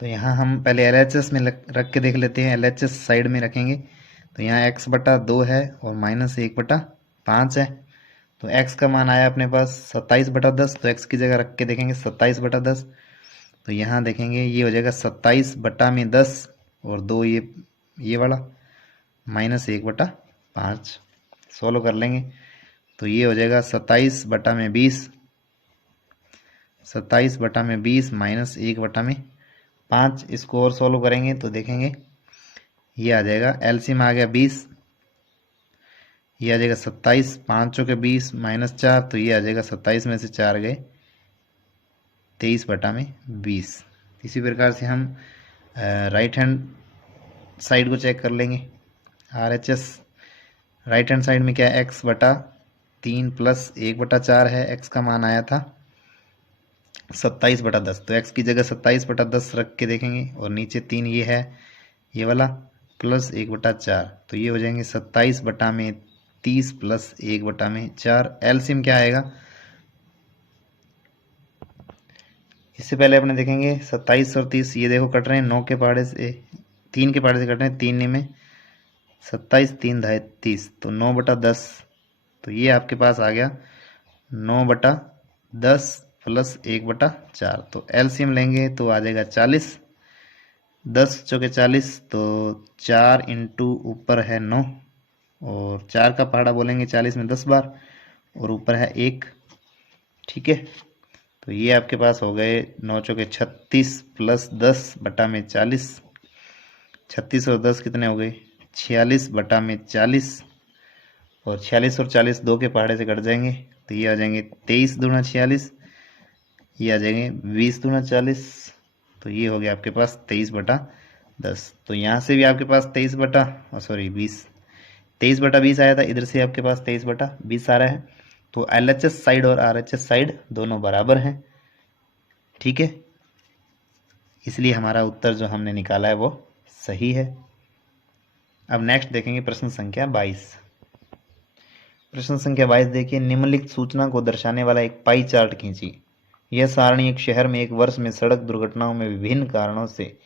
तो यहाँ हम पहले LHS में रख के देख लेते हैं, LHS साइड में रखेंगे तो यहाँ x/2 है और -1/5 है। तो x का मान आया अपने पास 27/10, तो x की जगह रख के देखेंगे 27/10, तो यहाँ देखेंगे ये हो जाएगा 27/10 और 2 ये वाला -1/5। सोल्व कर लेंगे तो ये हो जाएगा 27/20, 27/20 -1/5। इसको और सोल्व करेंगे तो देखेंगे ये आ जाएगा, एलसीएम आ गया 20, ये आ जाएगा 27, 5 चौके 20 -4, तो ये आ जाएगा 27 में से 4 गए 23/20। इसी प्रकार से हम राइट हैंड साइड को चेक कर लेंगे। RHS राइट हैंड साइड में क्या है, x/3 + 1/4 है, x का मान आया था 27/10, तो x की जगह 27/10 रख के देखेंगे, और नीचे 3 ये है, ये वाला प्लस 1/4, तो ये हो जाएंगे 27/30 + 1/4। एलसीएम क्या आएगा, इससे पहले अपने देखेंगे 27 और 30, ये देखो कट रहे हैं 9 के पहाड़े से, 3 के पहाड़े से कट रहे हैं, 3 में 27, 3 धाए 30, तो 9/10, तो ये आपके पास आ गया 9/10 + 1/4। तो एलसीएम लेंगे तो आ जाएगा 40, 10 चौके 40, तो 4 इंटू ऊपर है 9, और 4 का पहाड़ा बोलेंगे 40 में 10 बार, और ऊपर है 1। ठीक है, तो ये आपके पास हो गए 9 चौके 36 + 10/40, 36 और 10 कितने हो गए, 46/40, और 46 और 40 2 के पहाड़े से कट जाएंगे, तो ये आ जाएंगे 23 दूना 46, ये आ जाएंगे 20 दूना 40, तो ये हो गया आपके पास 23/10। तो यहाँ से भी आपके पास 23/20 आया था, इधर से आपके पास 23/20 आ रहा है। तो LHS साइड और RHS साइड दोनों बराबर हैं। ठीक है, इसलिए हमारा उत्तर जो हमने निकाला है वो सही है। अब नेक्स्ट देखेंगे प्रश्न संख्या 22। प्रश्न संख्या 22 देखिए, निम्नलिखित सूचना को दर्शाने वाला एक पाई चार्ट खींचिए। यह सारणी एक शहर में एक वर्ष में सड़क दुर्घटनाओं में विभिन्न कारणों से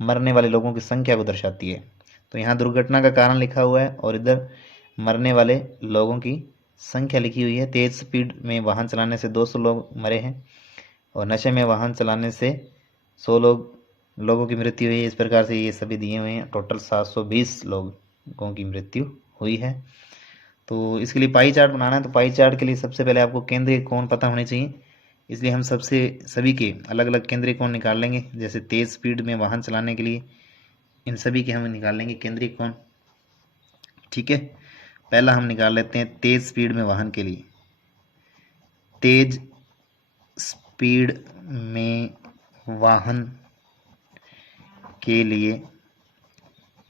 मरने वाले लोगों की संख्या को दर्शाती है। तो यहाँ दुर्घटना का कारण लिखा हुआ है और इधर मरने वाले लोगों की संख्या लिखी हुई है। तेज स्पीड में वाहन चलाने से 200 लोग मरे हैं, और नशे में वाहन चलाने से 100 लोगों की मृत्यु हुई है। इस प्रकार से ये सभी दिए हुए हैं, टोटल 720 लोगों की मृत्यु हुई है। तो इसके लिए पाई चार्ट बनाना है, तो पाई चार्ट के लिए सबसे पहले आपको केंद्रीय कोण पता होने चाहिए, इसलिए हम सभी के अलग अलग केंद्रीय कोण निकाल लेंगे। जैसे तेज स्पीड में वाहन चलाने के लिए इन सभी के हम निकाल लेंगे केंद्रीय कोण। ठीक है, पहला हम निकाल लेते हैं तेज स्पीड में वाहन के लिए। तेज स्पीड में वाहन के लिए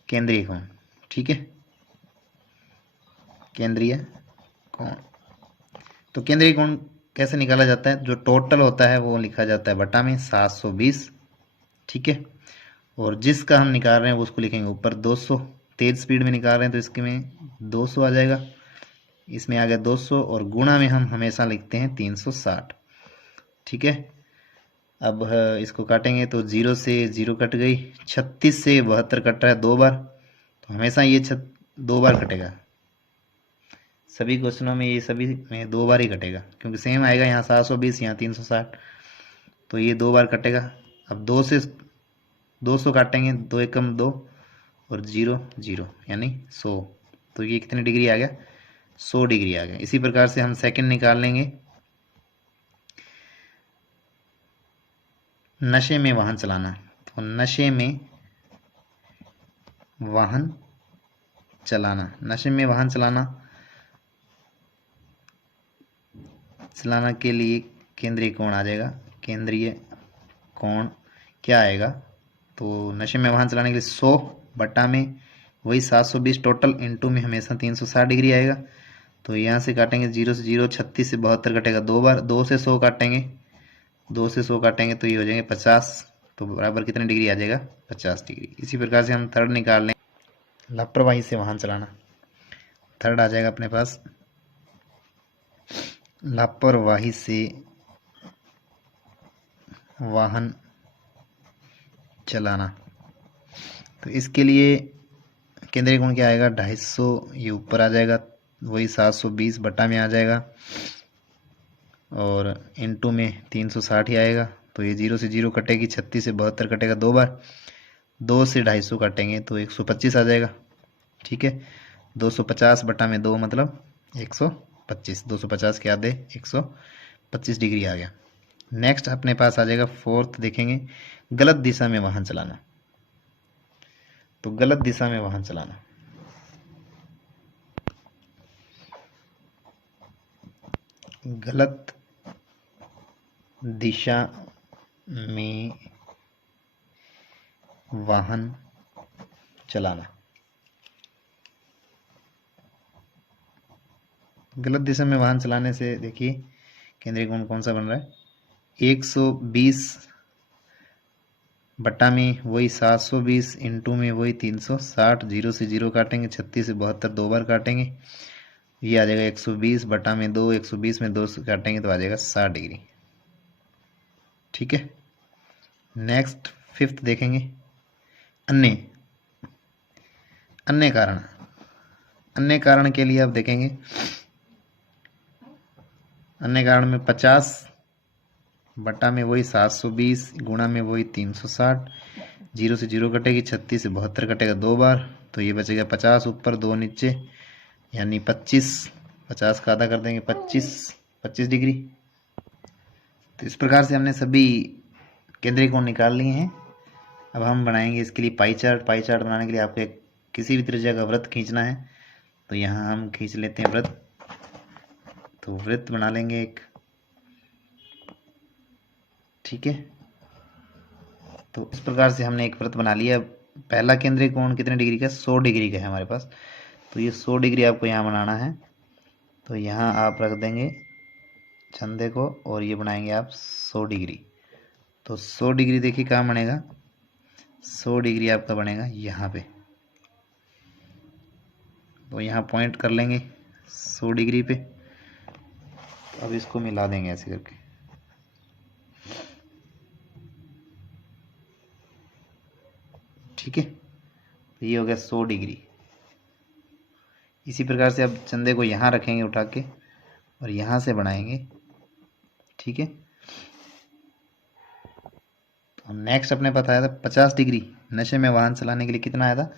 केंद्रीय कोण। ठीक है, केंद्रीय कोण, तो केंद्रीय कोण कैसे निकाला जाता है, जो टोटल होता है वो लिखा जाता है बटा में 720। ठीक है, और जिसका हम निकाल रहे हैं वो उसको लिखेंगे ऊपर 200। तेज स्पीड में निकाल रहे हैं तो इसके में 200 आ जाएगा, इसमें आ गया 200, और गुणा में हम हमेशा लिखते हैं 360। ठीक है, अब इसको काटेंगे तो 0 से 0 कट गई, 36 से 72 कट रहा है 2 बार, तो हमेशा ये 2 बार कटेगा। सभी क्वेश्चनों में ये सभी में 2 बार ही कटेगा, क्योंकि सेम आएगा, यहाँ 720 यहाँ 360, तो ये 2 बार कटेगा। अब 2 से 200 काटेंगे, 2 एकम 2 और 0 0 यानी 100, तो ये कितनी डिग्री आ गया, 100 डिग्री आ गया। इसी प्रकार से हम सेकंड निकाल लेंगे। नशे में वाहन चलाना, तो नशे में वाहन चलाना, नशे में वाहन चलाना के लिए केंद्रीय कोण आ जाएगा। केंद्रीय कोण क्या आएगा, तो नशे में वाहन चलाने के लिए 100 बटा में वही 720 टोटल, इनटू में हमेशा 360 डिग्री आएगा। तो यहाँ से काटेंगे 0 से 0, 36 से 72 कटेगा 2 बार, 2 से 100 काटेंगे, 2 से 100 काटेंगे तो ये हो जाएंगे 50, तो बराबर कितनी डिग्री आ जाएगा, 50 डिग्री। इसी प्रकार से हम थर्ड निकाल लें, लापरवाही से वाहन चलाना। थर्ड आ जाएगा अपने पास लापरवाही से वाहन चलाना। तो इसके लिए केंद्रीय कोण क्या आएगा, 250, ये ऊपर आ जाएगा, वही 720 बटा में आ जाएगा, और इनटू में 360 ही आएगा। तो ये 0 से 0 कटेगी, 36 से 72 कटेगा 2 बार, 2 से 250 काटेंगे तो 125 आ जाएगा। ठीक है, 250 बटा में 2 मतलब 125, 250 के आधे 125 डिग्री आ गया। नेक्स्ट अपने पास आ जाएगा फोर्थ, देखेंगे गलत दिशा में वाहन चलाना। तो गलत दिशा में वाहन चलाना, गलत दिशा में वाहन चलाना। गलत दिशा में वाहन चलाने से देखिए केंद्रीय कोण कौन सा बन रहा है, 120 बटा में वही 720 इंटू में वही 360, 0 से 0 काटेंगे, 36 से 72 2 बार काटेंगे, ये आ जाएगा 120 बटा में 2, 120 में 2 से काटेंगे तो आ जाएगा 60 डिग्री। ठीक है, नेक्स्ट फिफ्थ देखेंगे अन्य। अन्य कारण, अन्य कारण के लिए आप देखेंगे, अन्य कारण में 50 बटा में वही 720 गुणा में वही 360, 0 से 0 कटेगी, 36 से 72 कटेगा 2 बार, तो ये बचेगा 50 ऊपर 2 नीचे यानी 25, 50 का आधा कर देंगे 25 डिग्री। तो इस प्रकार से हमने सभी केंद्रीय कोण निकाल लिए हैं। अब हम बनाएंगे इसके लिए पाई चार्ट। पाई चार्ट बनाने के लिए आपको किसी भी त्रिज्या का वृत्त खींचना है, तो यहाँ हम खींच लेते हैं वृत्त। तो वृत्त बना लेंगे एक, ठीक है। तो इस प्रकार से हमने एक वृत्त बना लिया। पहला केंद्रीय कोण कितने डिग्री का, 100 डिग्री का है हमारे पास, तो ये 100 डिग्री आपको यहाँ बनाना है। तो यहाँ आप रख देंगे छंदे को और ये बनाएंगे आप 100 डिग्री। तो 100 डिग्री देखिए कहाँ बनेगा, 100 डिग्री आपका बनेगा यहाँ पे। तो यहाँ पॉइंट कर लेंगे 100 डिग्री पे। तो अब इसको मिला देंगे ऐसे करके, ठीक है। तो ये हो गया 100 डिग्री। इसी प्रकार से अब चंदे को यहाँ रखेंगे उठा के और यहाँ से बनाएंगे, ठीक है। तो नेक्स्ट अपने पास आया था 50 डिग्री। नशे में वाहन चलाने के लिए कितना आया था,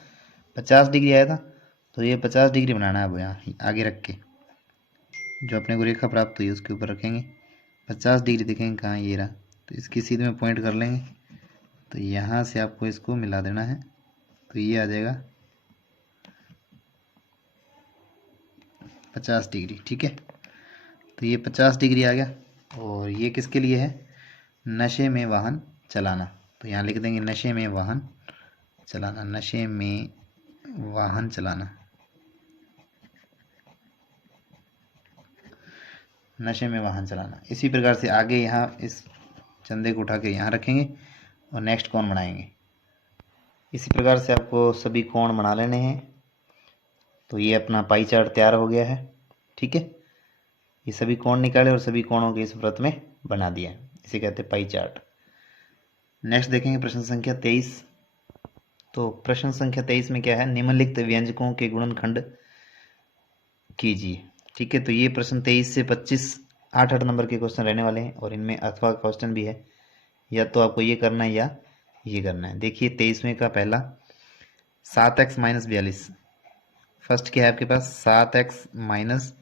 50 डिग्री आया था। तो ये 50 डिग्री बनाना है अब यहाँ आगे रख के, जो अपने को रेखा प्राप्त हुई उसके ऊपर रखेंगे 50 डिग्री। देखेंगे कहाँ, ये रहा। तो इसकी सीधे में पॉइंट कर लेंगे, तो यहाँ से आपको इसको मिला देना है। तो ये आ जाएगा 50 डिग्री, ठीक है। तो ये 50 डिग्री आ गया। और ये किसके लिए है, नशे में वाहन चलाना। तो यहाँ लिख देंगे नशे में वाहन चलाना, नशे में वाहन चलाना, नशे में वाहन चलाना। इसी प्रकार से आगे यहाँ इस चंदे को उठा के यहाँ रखेंगे और नेक्स्ट कोण बनाएंगे। इसी प्रकार से आपको सभी कोण बना लेने हैं। तो ये अपना पाई चार्ट तैयार हो गया है, ठीक है। ये सभी कोण निकाले और सभी कोणों के इस वृत्त में बना दिया, इसे कहते हैं पाई चार्ट। नेक्स्ट देखेंगे प्रश्न संख्या 23। तो प्रश्न संख्या 23 में क्या है, निम्नलिखित व्यंजकों के गुणनखंड कीजिए। ठीक है, तो ये प्रश्न 23 से 25 8 नंबर के क्वेश्चन रहने वाले हैं और इनमें अथवा क्वेश्चन भी है, या तो आपको ये करना है या ये करना है। देखिए 23वें का पहला 7x माइनस 42। फर्स्ट क्या है आपके पास 7x माइनस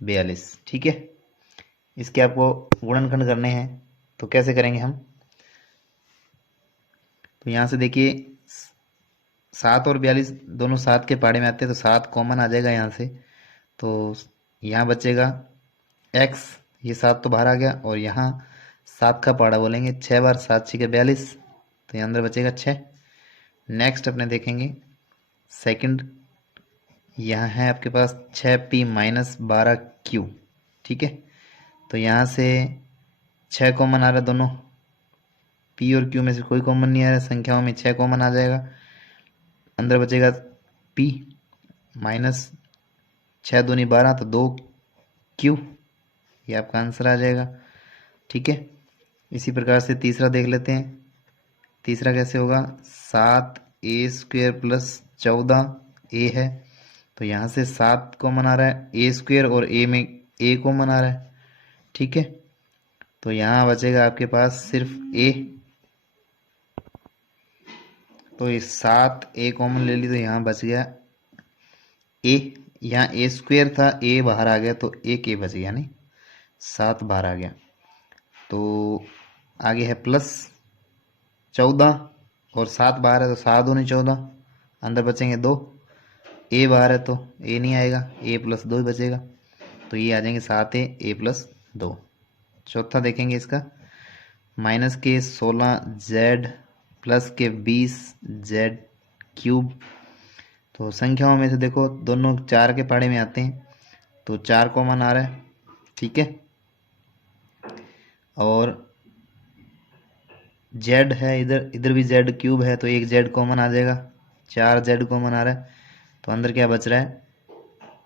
42। ठीक है, इसके आपको गुणनखंड करने हैं, तो कैसे करेंगे हम? तो यहाँ से देखिए 7 और 42 दोनों 7 के पाड़े में आते हैं, तो 7 कॉमन आ जाएगा यहाँ से। तो यहाँ बचेगा x, ये 7 तो बाहर आ गया, और यहाँ 7 का पाड़ा बोलेंगे, 6 बार 7 6 42, तो यहाँ अंदर बचेगा 6। नेक्स्ट अपने देखेंगे सेकंड, यहाँ है आपके पास 6p माइनस 12q। ठीक है, तो यहाँ से 6 कॉमन आ रहा है, दोनों p और q में से कोई कॉमन नहीं आ रहा है, संख्याओं में 6 कॉमन आ जाएगा, अंदर बचेगा p माइनस 6 दूनी 12, तो 2q, ये आपका आंसर आ जाएगा। ठीक है, इसी प्रकार से तीसरा देख लेते हैं। तीसरा कैसे होगा, 7a² प्लस 14a है, तो यहाँ से 7 कॉमन आ रहा है, a² और a में a कॉमन आ रहा है। ठीक है, तो यहाँ बचेगा आपके पास सिर्फ a, तो ये 7a कॉमन ले ली, तो यहाँ बच गया a, यहाँ a² था, a बाहर आ गया, तो एक a बच गया, नहीं 7 बाहर आ गया। तो आगे है प्लस 14 और 7 बाहर है, तो 7 दूनी 14, अंदर बचेंगे 2, a बाहर है तो a नहीं आएगा, a प्लस 2 ही बचेगा, तो ये आ जाएंगे 7a प्लस 2। चौथा देखेंगे इसका, माइनस के 16z प्लस के 20z क्यूब। तो संख्याओं में से देखो दोनों 4 के पाड़े में आते हैं, तो 4 कॉमन आ रहा है। ठीक है, और z है इधर, इधर भी z क्यूब है, तो एक z कॉमन आ जाएगा, 4z कॉमन आ रहा है, तो अंदर क्या बच रहा है,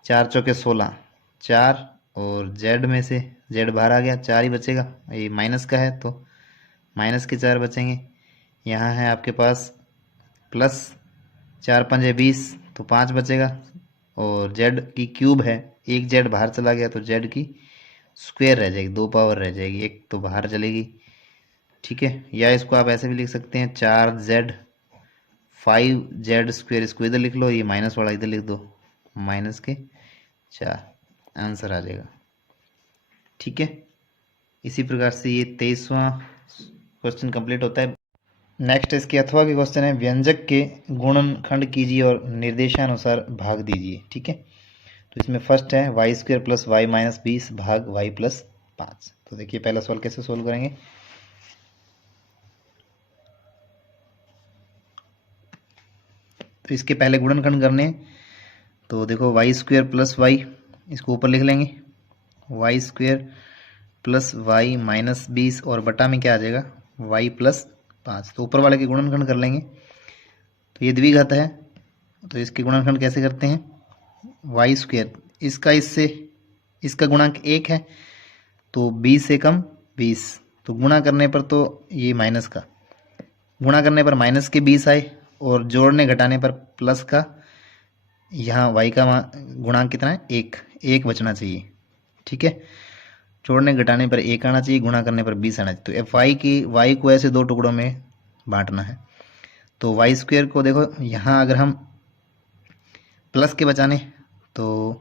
4 चौके 16, 4, और z में से z बाहर आ गया, 4 ही बचेगा, ये माइनस का है तो माइनस के 4 बचेंगे। यहाँ है आपके पास प्लस 4 पंजे 20, तो 5 बचेगा, और z की क्यूब है, एक z बाहर चला गया, तो z की स्क्वायर रह जाएगी, 2 पावर रह जाएगी, एक तो बाहर चलेगी। ठीक है, या इसको आप ऐसे भी लिख सकते हैं 4z 5z², इसको इधर लिख लो, ये माइनस वाला इधर लिख दो, माइनस के 4, आंसर आ जाएगा। ठीक है, इसी प्रकार से ये 23वां क्वेश्चन कंप्लीट होता है। नेक्स्ट इसके अथवा के क्वेश्चन है, व्यंजक के गुणनखंड कीजिए और निर्देशानुसार भाग दीजिए। ठीक है, तो इसमें फर्स्ट है y² प्लस y माइनस 20 भाग y प्लस 5। तो देखिए पहला सवाल कैसे सोल्व करेंगे। तो इसके पहले गुणनखंड करने हैं, तो देखो y² प्लस y, इसको ऊपर लिख लेंगे, y² प्लस y माइनस 20, और बटा में क्या आ जाएगा y प्लस 5। तो ऊपर वाले के गुणनखंड कर लेंगे, तो ये द्विघात है, तो इसके गुणनखंड कैसे करते हैं, y², इसका इससे इसका गुणांक 1 है, तो 20 से कम 20, तो गुणा करने पर तो ये माइनस का, गुणा करने पर माइनस के 20 आए, और जोड़ने घटाने पर प्लस का, यहाँ y का गुणांक कितना है 1, 1 बचना चाहिए। ठीक है, जोड़ने घटाने पर 1 आना चाहिए, गुणा करने पर 20 आना चाहिए। तो y को ऐसे 2 टुकड़ों में बांटना है। तो y² को देखो, यहाँ अगर हम प्लस के बचाने, तो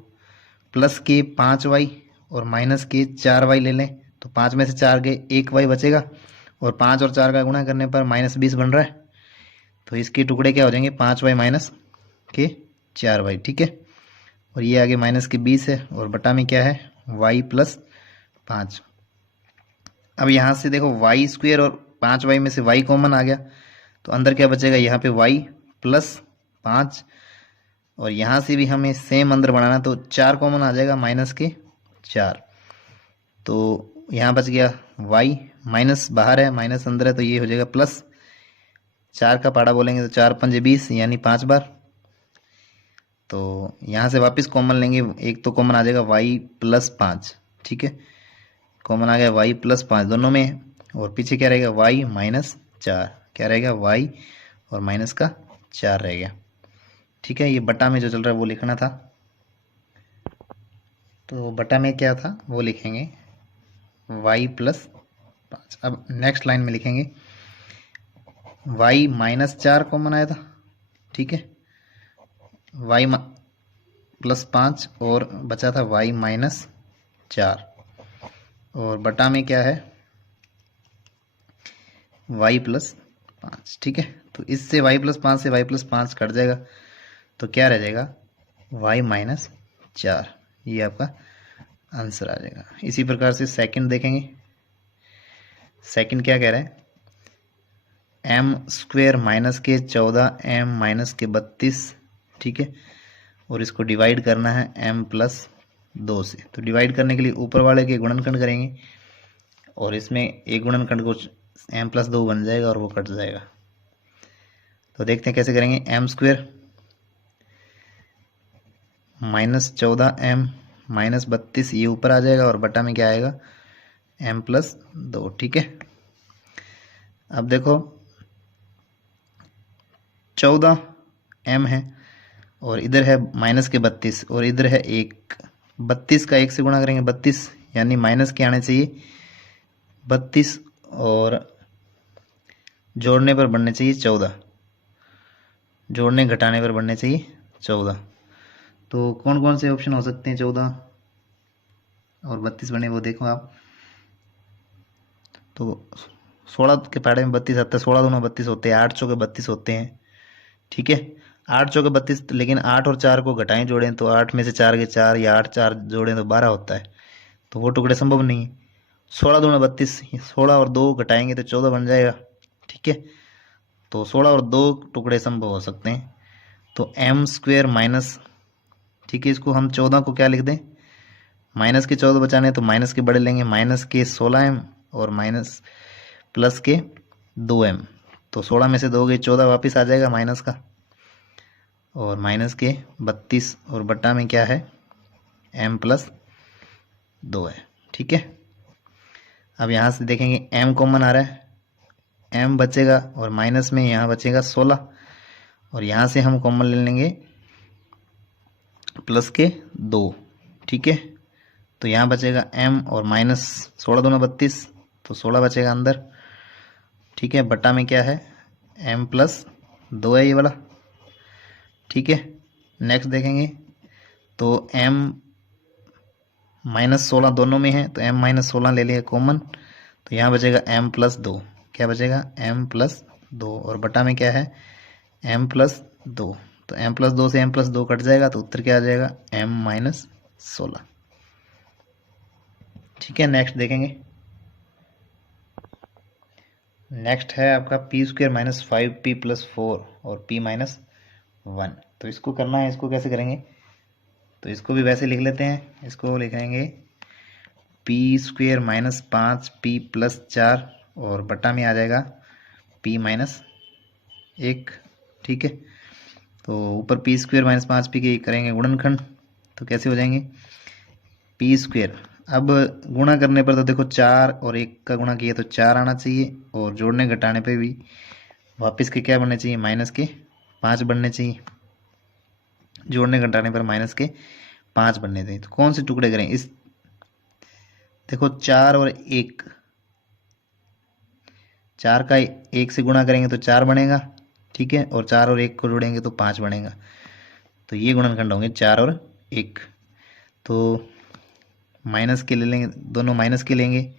प्लस के 5y और माइनस के 4y ले लें, तो 5 में से 4 गए, 1y बचेगा, और 5 और 4 का गुणा करने पर माइनस 20 बन रहा है, तो इसके टुकड़े क्या हो जाएंगे 5y माइनस के 4y। ठीक है, और ये आगे माइनस के 20 है, और बटा में क्या है y प्लस 5। अब यहाँ से देखो y² और 5y में से y कॉमन आ गया, तो अंदर क्या बचेगा, यहाँ पे y प्लस 5, और यहाँ से भी हमें सेम अंदर बनाना, तो 4 कॉमन आ जाएगा, माइनस के 4, तो यहाँ बच गया y, माइनस बाहर है माइनस अंदर है, तो ये हो जाएगा प्लस 4 का पाड़ा बोलेंगे, तो 4 पंजे 20, यानी 5 बार। तो यहाँ से वापस कॉमन लेंगे, एक तो कॉमन आ जाएगा y प्लस 5। ठीक है, कॉमन आ गया y प्लस 5 दोनों में, और पीछे क्या रहेगा y माइनस 4, क्या रहेगा y और माइनस का 4 रह गया। ठीक है, ये बटा में जो चल रहा है वो लिखना था। तो बटा में क्या था वो लिखेंगे y+5। अब नेक्स्ट लाइन में लिखेंगे y-4 कॉमन आया था, ठीक है, y+5 और बचा था y-4 और बटा में क्या है y+5, ठीक है। तो इससे y+5 से y+5 कट जाएगा तो क्या रह जाएगा y-4, ये आपका आंसर आ जाएगा। इसी प्रकार से सेकंड देखेंगे। सेकंड क्या कह रहा है, m² - m - 32, ठीक है, और इसको डिवाइड करना है m+2 से। तो डिवाइड करने के लिए ऊपर वाले के गुणनखंड करेंगे और इसमें एक गुणनखंड को m+2 बन जाएगा और वो कट जाएगा। तो देखते हैं कैसे करेंगे। m² - 14m - 32 ये ऊपर आ जाएगा और बटा में क्या आएगा m+2, ठीक है। अब देखो 14m है और इधर है -32 और इधर है 1, 32 का 1 से गुणा करेंगे 32, यानी माइनस के आने चाहिए 32 और जोड़ने पर बनने चाहिए 14, जोड़ने घटाने पर बनने चाहिए 14। तो कौन कौन से ऑप्शन हो सकते हैं 14 और 32 बने वो देखो आप। तो 16 के पहाड़े में 32 आता है, 16 दूना 32 होते हैं, 8 चौके 32 होते हैं, ठीक है। 8 चौके 32, लेकिन 8 और 4 को घटाएं जोड़ें तो 8 में से 4 के 4 या 8 4 जोड़ें तो 12 होता है, तो वो टुकड़े संभव नहीं है। 16 दूना 32, 16 और 2 घटाएंगे तो 14 बन जाएगा, ठीक है। तो 16 और 2 टुकड़े संभव हो सकते हैं। तो m² माइनस, ठीक है, इसको हम 14 को क्या लिख दें, माइनस के 14 बचाने तो माइनस के बड़े लेंगे, माइनस के 16m और माइनस प्लस के 2m। तो 16 में से 2 गए 14 वापस आ जाएगा माइनस का, और माइनस के 32 और बट्टा में क्या है m+2 है, ठीक है। अब यहाँ से देखेंगे m कॉमन आ रहा है, m बचेगा और माइनस में यहाँ बचेगा 16 और यहाँ से हम कॉमन ले लेंगे प्लस के 2, ठीक है। तो यहाँ बचेगा m और माइनस 16 दूना 32, तो 16 बचेगा अंदर, ठीक है। बटा में क्या है m+2 है ये वाला, ठीक है। नेक्स्ट देखेंगे तो m-16 दोनों में है तो m-16 ले लिया कॉमन, तो यहाँ बचेगा m+2, क्या बचेगा m+2 और बटा में क्या है m+2। तो m+2 से m+2 कट जाएगा तो उत्तर क्या आ जाएगा m-16, ठीक है। नेक्स्ट देखेंगे। नेक्स्ट है आपका p² - 5p + 4 और p - 1। तो इसको करना है, इसको कैसे करेंगे, तो इसको भी वैसे लिख लेते हैं। इसको लिखेंगे p² - 5p + 4 और बटा में आ जाएगा p - 1, ठीक है। तो ऊपर p² - 5p के करेंगे गुणनखंड, तो कैसे हो जाएंगे p²। अब गुणा करने पर तो देखो 4 और 1 का गुणा किया तो 4 आना चाहिए, और जोड़ने घटाने पे भी वापस के क्या बनने चाहिए माइनस के 5 बनने चाहिए, जोड़ने घटाने पर माइनस के 5 बनने चाहिए। तो कौन से टुकड़े करें इस, देखो 4 और 1, 4 का 1 से गुणा करेंगे तो 4 बनेगा, ठीक है, और 4 और 1 को जोड़ेंगे तो 5 बनेगा। तो ये गुणनखंड होंगे 4 और 1। तो माइनस के ले लेंगे, दोनों माइनस के लेंगे,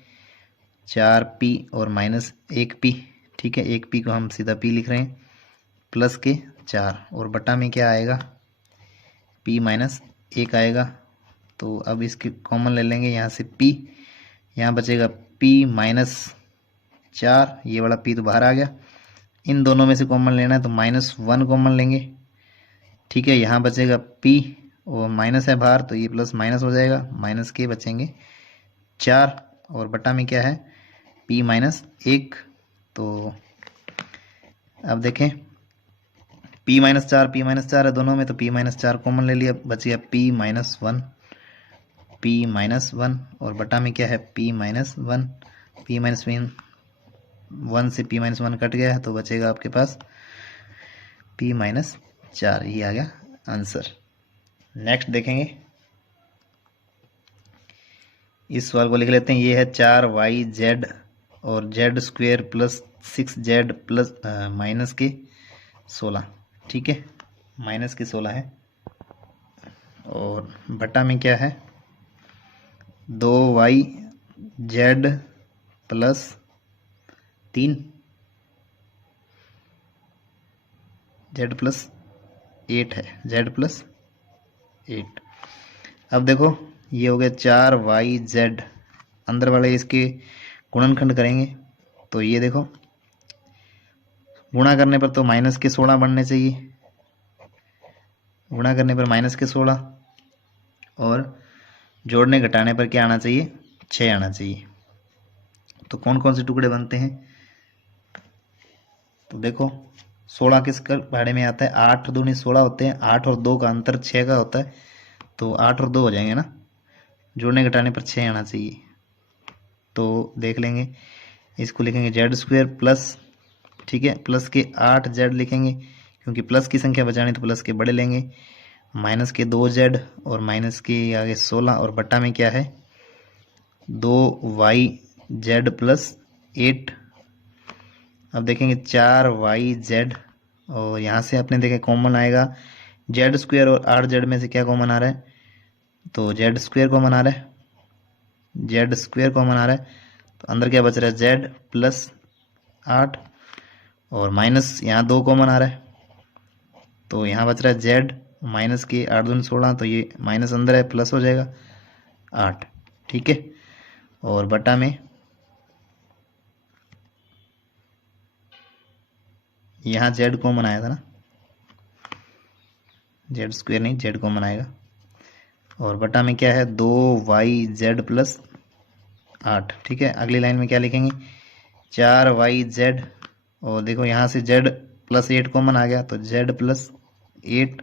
4p और -1p, ठीक है। 1p को हम सीधा p लिख रहे हैं, प्लस के 4 और बटा में क्या आएगा p - 1 आएगा। तो अब इसके कॉमन ले लेंगे, यहाँ से p, यहाँ बचेगा p - 4, ये वाला p तो बाहर आ गया। इन दोनों में से कॉमन लेना है तो -1 कॉमन लेंगे, ठीक है। यहाँ बचेगा p और माइनस है बाहर तो ये प्लस माइनस हो जाएगा, माइनस के बचेंगे 4 और बटा में क्या है p - 1। तो अब देखें p - 4 है दोनों में, तो p - 4 कॉमन ले लिया, बच गया p - 1, p - 1 और बटा में क्या है p - 1, p - 1 से p - 1 कट गया है तो बचेगा आपके पास p - 4, ये आ गया आंसर। नेक्स्ट देखेंगे इस सवाल को लिख लेते हैं। ये है 4YZ और Z² plus 6Z plus minus के 16, ठीक है, माइनस के 16 है। और बटा में क्या है, 2YZ प्लस 3 Z प्लस 8 है, Z प्लस 8। अब देखो ये हो गया 4YZ, अंदर वाले इसके गुणनखंड करेंगे तो ये देखो गुणा करने पर तो माइनस के 16 बनने चाहिए, गुणा करने पर माइनस के 16, और जोड़ने घटाने पर क्या आना चाहिए, 6 आना चाहिए। तो कौन कौन से टुकड़े बनते हैं, तो देखो 16 किस बारे में आता है, 8 दूनी 16 होते हैं, 8 और 2 का अंतर 6 का होता है, तो 8 और 2 हो जाएंगे ना, जोड़ने घटाने पर 6 आना चाहिए। तो देख लेंगे, इसको लिखेंगे Z² प्लस, ठीक है, प्लस के 8Z लिखेंगे क्योंकि प्लस की संख्या बचानी तो प्लस के बड़े लेंगे, माइनस के 2Z और माइनस के आगे 16, और बट्टा में क्या है 2YZ प्लस 8। अब देखेंगे 4YZ, और यहाँ से आपने देखे कॉमन आएगा Z² और 8Z में से क्या कॉमन आ रहा है, तो Z² कॉमन आ रहा है, Z² कॉमन आ रहा है, तो अंदर क्या बच रहा है Z प्लस 8, और माइनस यहाँ 2 कॉमन आ रहा है, तो यहाँ बच रहा है Z माइनस के 8 दूनी 16, तो ये माइनस अंदर है, प्लस हो जाएगा 8, ठीक है। और बटा में यहाँ Z कॉमन आया था ना, Z² नहीं, Z कॉमन आएगा, और बटा में क्या है 2YZ प्लस 8, ठीक है। अगली लाइन में क्या लिखेंगे 4YZ, और देखो यहाँ से Z प्लस 8 कॉमन आ गया, तो Z प्लस 8,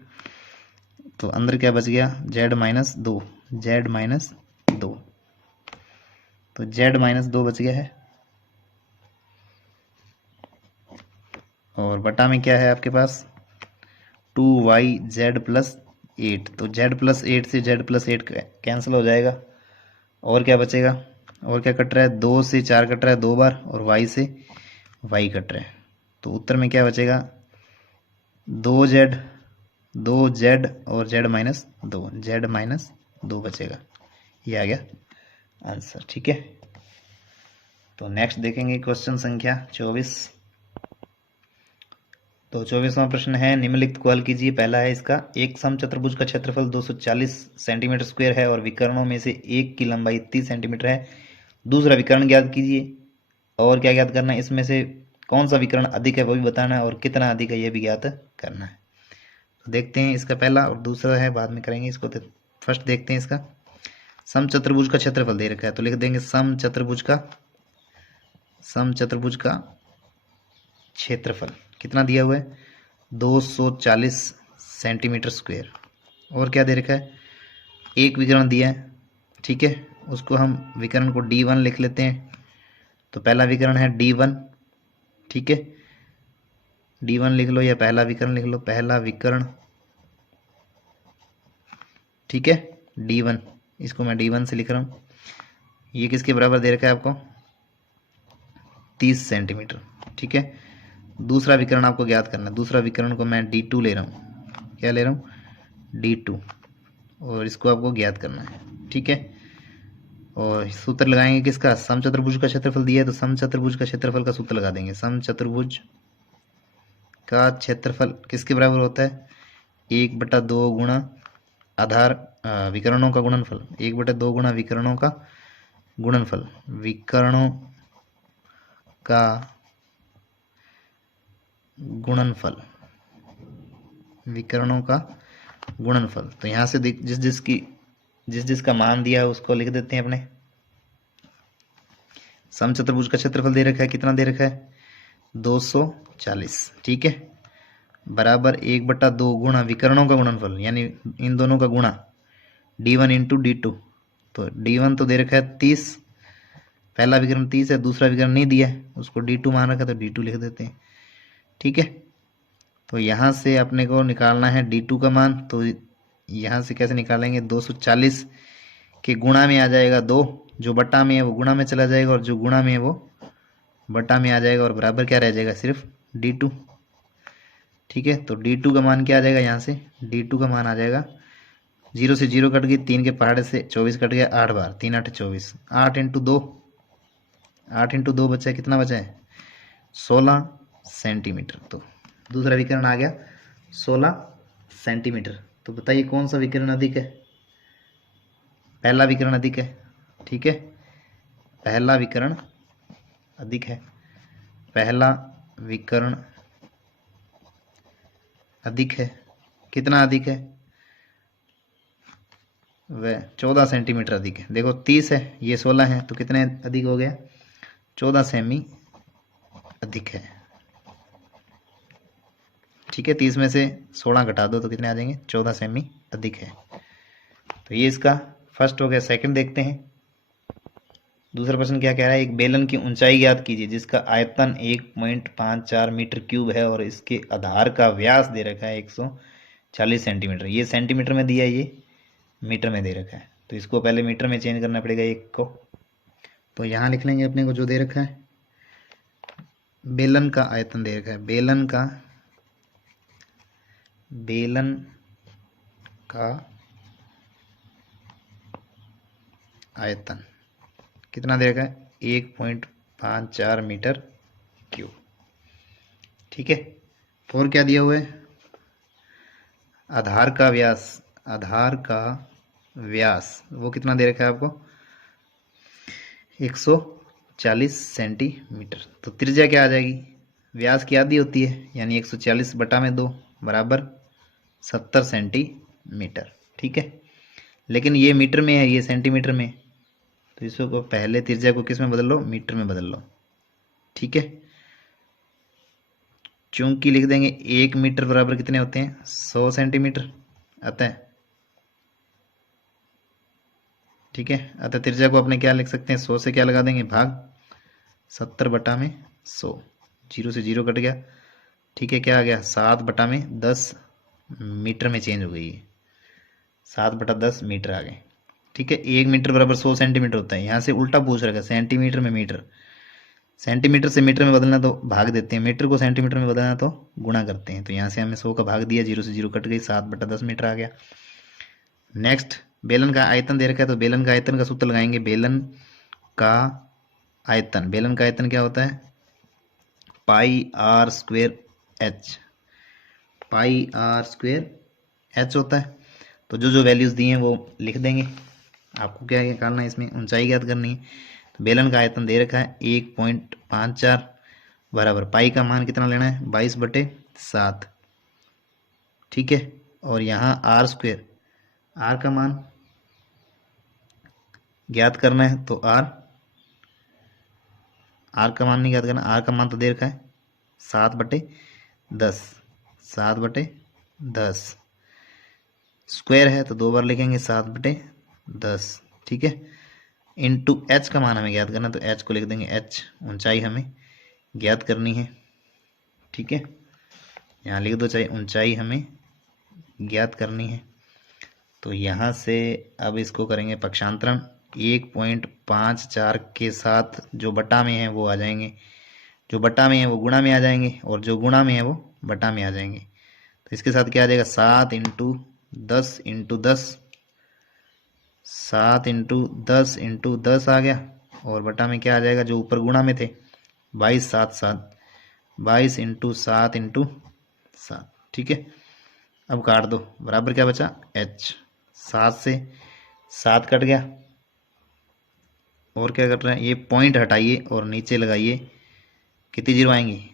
तो अंदर क्या बच गया Z माइनस 2, Z माइनस 2, तो Z माइनस 2 बच गया है। और बटा में क्या है आपके पास 2YZ प्लस 8, तो Z प्लस 8 से Z प्लस 8 कैंसिल हो जाएगा, और क्या बचेगा, और क्या कट रहा है 2 से 4 कट रहा है 2 बार, और Y से Y कट रहा है, तो उत्तर में क्या बचेगा 2Z और Z माइनस 2, Z माइनस 2 बचेगा, ये आ गया आंसर, ठीक है। तो नेक्स्ट देखेंगे क्वेश्चन संख्या 24। तो 24वां प्रश्न है, निम्नलिखित को हल कीजिए। पहला है इसका, एक समचतुर्भुज का क्षेत्रफल 240 सेंटीमीटर स्क्वायर है और विकर्णों में से एक की लंबाई 30 सेंटीमीटर है। दूसरा विकर्ण ज्ञात कीजिए, और क्या ज्ञात करना है, इसमें से कौन सा विकर्ण अधिक है वो भी बताना है, और कितना अधिक है ये भी ज्ञात करना है। तो देखते हैं इसका पहला, और दूसरा है बाद में करेंगे इसको। फर्स्ट देखते हैं इसका, समचतुर्भुज का क्षेत्रफल दे रखा है, तो लिख देंगे समचतुर्भुज का क्षेत्रफल कितना दिया हुआ है 240 सेंटीमीटर स्क्वायर। और क्या दे रखा है, एक विकर्ण दिया है, ठीक है, उसको हम विकर्ण को D1 लिख लेते हैं। तो पहला विकर्ण है D1, ठीक है, D1 लिख लो, या पहला विकर्ण लिख लो, पहला विकर्ण, ठीक है, D1, इसको मैं D1 से लिख रहा हूँ। ये किसके बराबर दे रखा है आपको 30 सेंटीमीटर, ठीक है। दूसरा विकर्ण आपको ज्ञात करना है, दूसरा विकर्ण को मैं D2 ले रहा हूँ, क्या ले रहा हूँ D2, और इसको आपको ज्ञात करना है, ठीक है। और सूत्र लगाएंगे किसका, समचतुर्भुज का क्षेत्रफल दिया है, तो समचतुर्भुज का क्षेत्रफल का सूत्र लगा देंगे। समचतुर्भुज का क्षेत्रफल किसके बराबर होता है 1/2 गुणा आधार विकर्णों का गुणनफल, 1/2 गुणा विकर्णों का गुणनफल, विकर्णों का गुणनफल, विकर्णों का गुणनफल। तो यहाँ से जिस जिसका मान दिया है उसको लिख देते हैं अपने। समचतुर्भुज का क्षेत्रफल दे रखा है, कितना दे रखा है 240, ठीक है, बराबर 1/2 गुणा विकर्णों का गुणनफल, यानी इन दोनों का गुणा D1 इंटू D2। तो D1 तो दे रखा है 30, पहला विकर्ण 30 है, दूसरा विकर्ण नहीं दिया है, उसको D2 मान रखा है, तो D2 लिख देते हैं, ठीक है। तो यहाँ से अपने को निकालना है D2 का मान, तो यहाँ से कैसे निकालेंगे 240 के गुणा में आ जाएगा 2, जो बटा में है वो गुणा में चला जाएगा, और जो गुणा में है वो बटा में आ जाएगा, और बराबर क्या रह जाएगा, सिर्फ d2। ठीक है, तो d2 का मान क्या आ जाएगा, यहाँ से d2 का मान आ जाएगा, 0 से 0 कट गई, 3 के पहाड़े से 24 कट गया, 8 बार, 3 8 24, 8 इंटू 2, 8 इंटू 2 बचा है, कितना बचा है, 16 सेंटीमीटर। तो दूसरा विकर्ण आ गया 16 सेंटीमीटर। तो बताइए कौन सा विकर्ण अधिक है, पहला विकर्ण अधिक है। ठीक है, पहला विकर्ण अधिक है, पहला विकर्ण अधिक है। कितना अधिक है, वह 14 सेंटीमीटर अधिक है। देखो 30 है, ये 16 है, तो कितने अधिक हो गया, 14 सेमी अधिक है। ठीक है, 30 में से 16 घटा दो तो कितने आ जाएंगे, 14 सेमी अधिक है। तो ये इसका फर्स्ट हो गया। सेकंड देखते हैं, दूसरा प्रश्न क्या कह रहा है, एक बेलन की ऊंचाई ज्ञात कीजिए जिसका आयतन 1.54 मीटर क्यूब है और इसके आधार का व्यास दे रखा है 140 सेंटीमीटर। ये सेंटीमीटर में दिया है, ये मीटर में दे रखा है, तो इसको पहले मीटर में चेंज करना पड़ेगा एक को। तो यहाँ लिख लेंगे अपने को जो दे रखा है, बेलन का आयतन दे रखा है, बेलन का आयतन कितना दे रखा है, 1.54 मीटर क्यूब। ठीक है, और क्या दिया हुआ है, आधार का व्यास वो कितना दे रखा है आपको, 140 सेंटीमीटर। तो त्रिज्या क्या आ जाएगी, व्यास की आधी होती है, यानी 140 बटा में 2 बराबर 70 सेंटीमीटर। ठीक है, लेकिन ये मीटर में है, ये सेंटीमीटर में, तो इसको पहले त्रिज्या को किस में बदल लो, मीटर में बदल लो। ठीक है, चूंकि लिख देंगे 1 मीटर बराबर कितने होते हैं, 100 सेंटीमीटर आता है। ठीक है, अतः त्रिज्या को अपने क्या लिख सकते हैं, 100 से क्या लगा देंगे, भाग 70 बटा में 100, 0 से 0 कट गया। ठीक है, क्या आ गया, 7 बटा में 10 मीटर में चेंज हो गई है, 7 बटा 10 मीटर आ गए। ठीक है, 1 मीटर बराबर 100 सेंटीमीटर होता है, यहाँ से उल्टा पूछ रखा है, सेंटीमीटर में मीटर, सेंटीमीटर से मीटर में बदलना तो भाग देते हैं, मीटर को सेंटीमीटर में बदलना तो गुणा करते हैं। तो यहाँ से हमें 100 का भाग दिया, 0 से 0 कट गई, 7 बटा 10 मीटर आ गया। नेक्स्ट, बेलन का आयतन दे रखा है, तो बेलन का आयतन का सूत्र लगाएंगे, बेलन का आयतन क्या होता है, pi r square h, pi r square h होता है। तो जो जो वैल्यूज़ दी हैं वो लिख देंगे, आपको क्या निकालना है, इसमें ऊंचाई ज्ञात करनी है। तो बेलन का आयतन दे रखा है 1.54 बराबर पाई का मान कितना लेना है, 22/7। ठीक है, और यहाँ आर स्क्वेयर, आर का मान ज्ञात करना है, तो आर का मान नहीं ज्ञात करना, आर का मान तो दे रखा है 7/10, 7/10 स्क्वायर है, तो 2 बार लिखेंगे 7/10। ठीक है, इंटू एच का मान हमें ज्ञात करना, तो एच को लिख देंगे एच, ऊंचाई हमें ज्ञात करनी है। ठीक है, यहाँ लिख दो, चाहे ऊंचाई हमें ज्ञात करनी है। तो यहाँ से अब इसको करेंगे पक्षांतरण, 1.54 के साथ जो बटा में है वो आ जाएंगे, जो बटा में है वो गुणा में आ जाएंगे, और जो गुणा में है वो बटा में आ जाएंगे। तो इसके साथ क्या आ जाएगा, 7 इंटू 10 इंटू 10, 7 इंटू 10 इंटू 10 आ गया, और बटा में क्या आ जाएगा, जो ऊपर गुणा में थे 22 7 7, 22 इंटू 7 इंटू 7। ठीक है, अब काट दो, बराबर क्या बचा, एच, 7 से 7 कट गया, और क्या कट रहा है, ये पॉइंट हटाइए और नीचे लगाइए, कितनी जीरो आएंगी,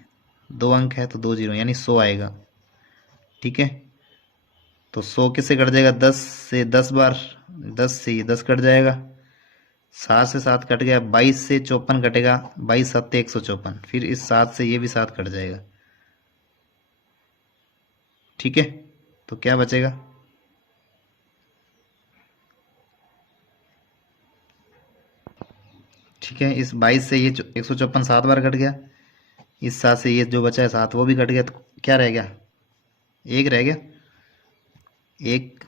2 अंक है तो 2 जीरो, यानी 100 आएगा। ठीक है, तो 100 किससे कट जाएगा, 10 से 10 बार, 10 से ये 10 कट जाएगा, 7 से 7 कट गया, 22 से 54 कटेगा, 22 7 154, फिर इस 7 से ये भी 7 कट जाएगा। ठीक है, तो क्या बचेगा, ठीक है, इस 22 से ये 154 7 बार कट गया, इस 7 से ये जो बचा है 7 वो भी कट गया, तो क्या रह गया, 1 रह गया, 1।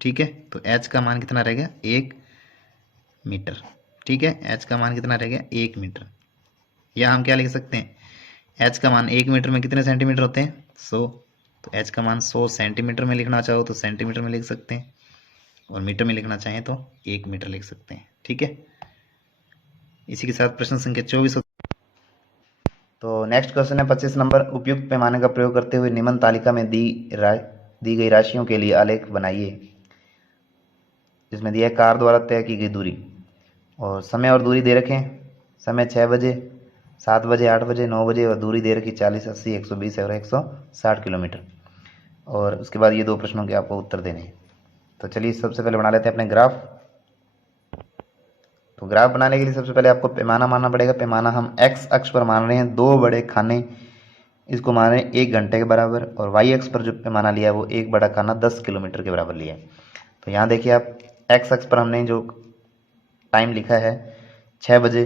ठीक है, तो h का मान कितना रह गया, 1 मीटर। ठीक है, h का मान कितना रह गया, 1 मीटर। या हम क्या लिख सकते हैं, h का मान 1 मीटर में कितने सेंटीमीटर होते हैं, 100। तो h का मान 100 सेंटीमीटर में लिखना चाहो तो सेंटीमीटर में लिख सकते हैं, और मीटर में लिखना चाहें तो 1 मीटर लिख सकते हैं। ठीक है, इसी के साथ प्रश्न संख्या 24। तो नेक्स्ट क्वेश्चन है 25 नंबर। उपयुक्त पैमाने का प्रयोग करते हुए निम्न तालिका में दी गई राशियों के लिए आलेख बनाइए। जिसमें दिया है कार द्वारा तय की गई दूरी, और समय और दूरी दे रखें। समय 6 बजे, 7 बजे, 8 बजे, 9 बजे, और दूरी दे रखी 40, 80, 120 और 160 किलोमीटर। और उसके बाद ये 2 प्रश्नों के आपको उत्तर देने हैं। तो चलिए सबसे पहले बना लेते हैं अपने ग्राफ। तो ग्राफ बनाने के लिए सबसे पहले आपको पैमाना मानना पड़ेगा। पैमाना हम एक्स अक्ष पर मान रहे हैं 2 बड़े खाने, इसको मान रहे हैं 1 घंटे के बराबर, और वाई अक्ष पर जो पैमाना लिया है वो 1 बड़ा खाना 10 किलोमीटर के बराबर लिया है। तो यहाँ देखिए आप, एक्स अक्ष पर हमने जो टाइम लिखा है 6 बजे,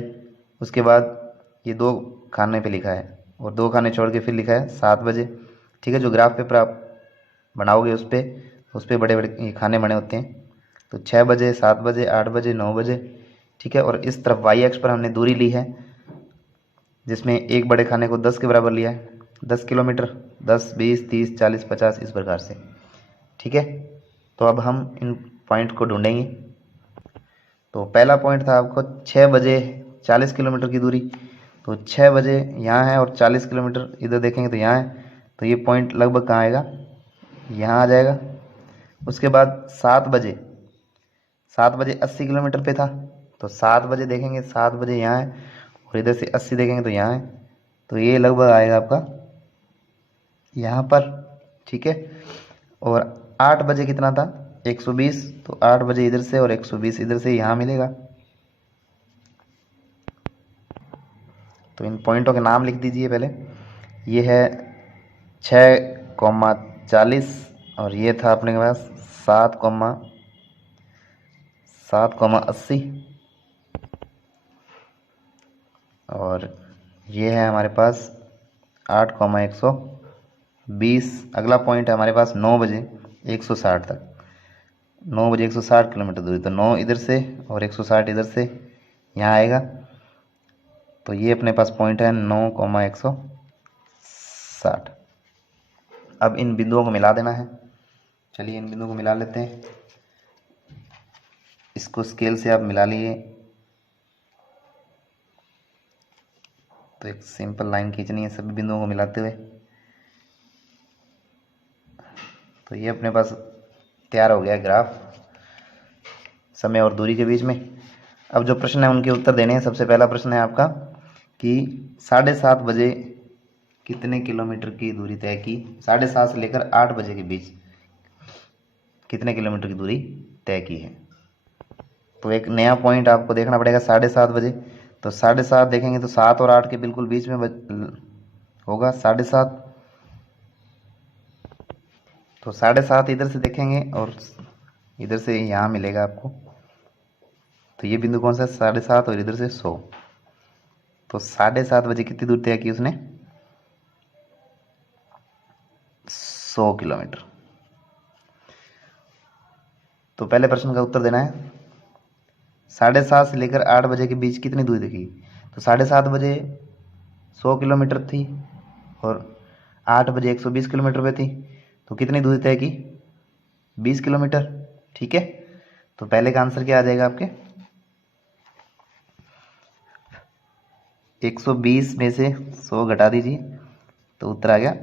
उसके बाद ये 2 खाने पे लिखा है, और 2 खाने छोड़ के फिर लिखा है 7 बजे। ठीक है, जो ग्राफ पेपर आप बनाओगे उस पर बड़े बड़े ये खाने बने होते हैं। तो 6 बजे, 7 बजे, 8 बजे, 9 बजे। ठीक है, और इस तरफ वाई अक्ष पर हमने दूरी ली है, जिसमें 1 बड़े खाने को 10 के बराबर लिया है, 10 किलोमीटर, 10, 20, 30, 40, 50 इस प्रकार से। ठीक है, तो अब हम इन पॉइंट को ढूंढेंगे। तो पहला पॉइंट था आपको 6 बजे 40 किलोमीटर की दूरी। तो 6 बजे यहाँ है और 40 किलोमीटर इधर देखेंगे तो यहाँ है। तो ये पॉइंट लगभग कहाँ आएगा, यहाँ आ जाएगा। उसके बाद 7 बजे 80 किलोमीटर पे था। तो 7 बजे देखेंगे, 7 बजे यहाँ है, और इधर से 80 देखेंगे तो यहाँ है। तो ये लगभग आएगा आपका यहाँ पर। ठीक है, और 8 बजे कितना था, 120। तो 8 बजे इधर से और 120 इधर से यहाँ मिलेगा। तो इन पॉइंटों के नाम लिख दीजिए पहले। ये है 6,40, और ये था अपने के पास 7,80, और ये है हमारे पास 8,120। अगला पॉइंट है हमारे पास 9 बजे 160 तक, 9 बजे 160 किलोमीटर दूरी। तो 9 इधर से और 160 इधर से यहाँ आएगा। तो ये अपने पास पॉइंट है 9,160। अब इन बिंदुओं को मिला देना है। चलिए इन बिंदुओं को मिला लेते हैं। इसको स्केल से आप मिला लिए, तो एक सिंपल लाइन खींचनी है सभी बिंदुओं को मिलाते हुए। तो ये अपने पास तैयार हो गया ग्राफ समय और दूरी के बीच में। अब जो प्रश्न है उनके उत्तर देने हैं। सबसे पहला प्रश्न है आपका कि 7:30 बजे कितने किलोमीटर की दूरी तय की, 7:30 से लेकर 8 बजे के बीच कितने किलोमीटर की दूरी तय की है। तो एक नया पॉइंट आपको देखना पड़ेगा 7:30 बजे। तो 7:30 देखेंगे तो 7 और 8 के बिल्कुल बीच में होगा 7:30। तो 7:30 इधर से देखेंगे और इधर से यहाँ मिलेगा आपको। तो ये बिंदु कौन सा है, 7:30, और इधर से 100। तो 7:30 बजे कितनी दूर तय की उसने, 100 किलोमीटर। तो पहले प्रश्न का उत्तर देना है, 7:30 से लेकर 8 बजे के बीच कितनी दूरी देखी। तो 7:30 बजे 100 किलोमीटर थी, और 8 बजे 120 किलोमीटर पे थी। तो कितनी दूरी तय की, 20 किलोमीटर। ठीक है, तो पहले का आंसर क्या आ जाएगा आपके, 120 में से 100 घटा दीजिए, तो उत्तर आ गया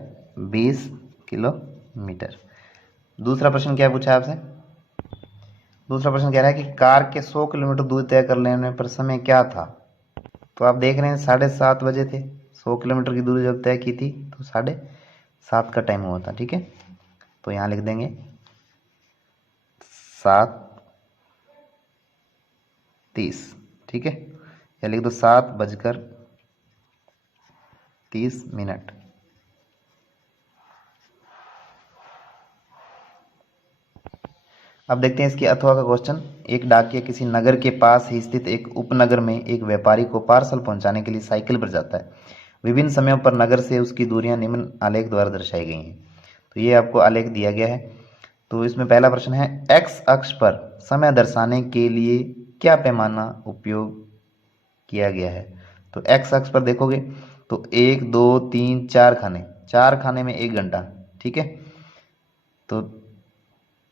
20 किलोमीटर। दूसरा प्रश्न क्या पूछा आपसे, दूसरा प्रश्न कह रहा है कि कार के 100 किलोमीटर दूरी तय कर लेने पर समय क्या था। तो आप देख रहे हैं 7:30 बजे थे, 100 किलोमीटर की दूरी जब तय की थी तो 7:30 का टाइम हुआ था। ठीक है, तो यहाँ लिख देंगे 7:30। ठीक है, या लिख दो 7:30। अब देखते हैं इसके अथवा का क्वेश्चन। एक डाकिया किसी नगर के पास ही स्थित एक उपनगर में एक व्यापारी को पार्सल पहुंचाने के लिए साइकिल पर जाता है। विभिन्न समयों पर नगर से उसकी दूरियां निम्न आलेख द्वारा दर्शाई गई हैं। तो ये आपको आलेख दिया गया है। तो इसमें पहला प्रश्न है, एक्स अक्ष पर समय दर्शाने के लिए क्या पैमाना उपयोग किया गया है। तो एक्स अक्ष पर देखोगे तो 1 2 3 4 खाने, 4 खाने में 1 घंटा, ठीक है। तो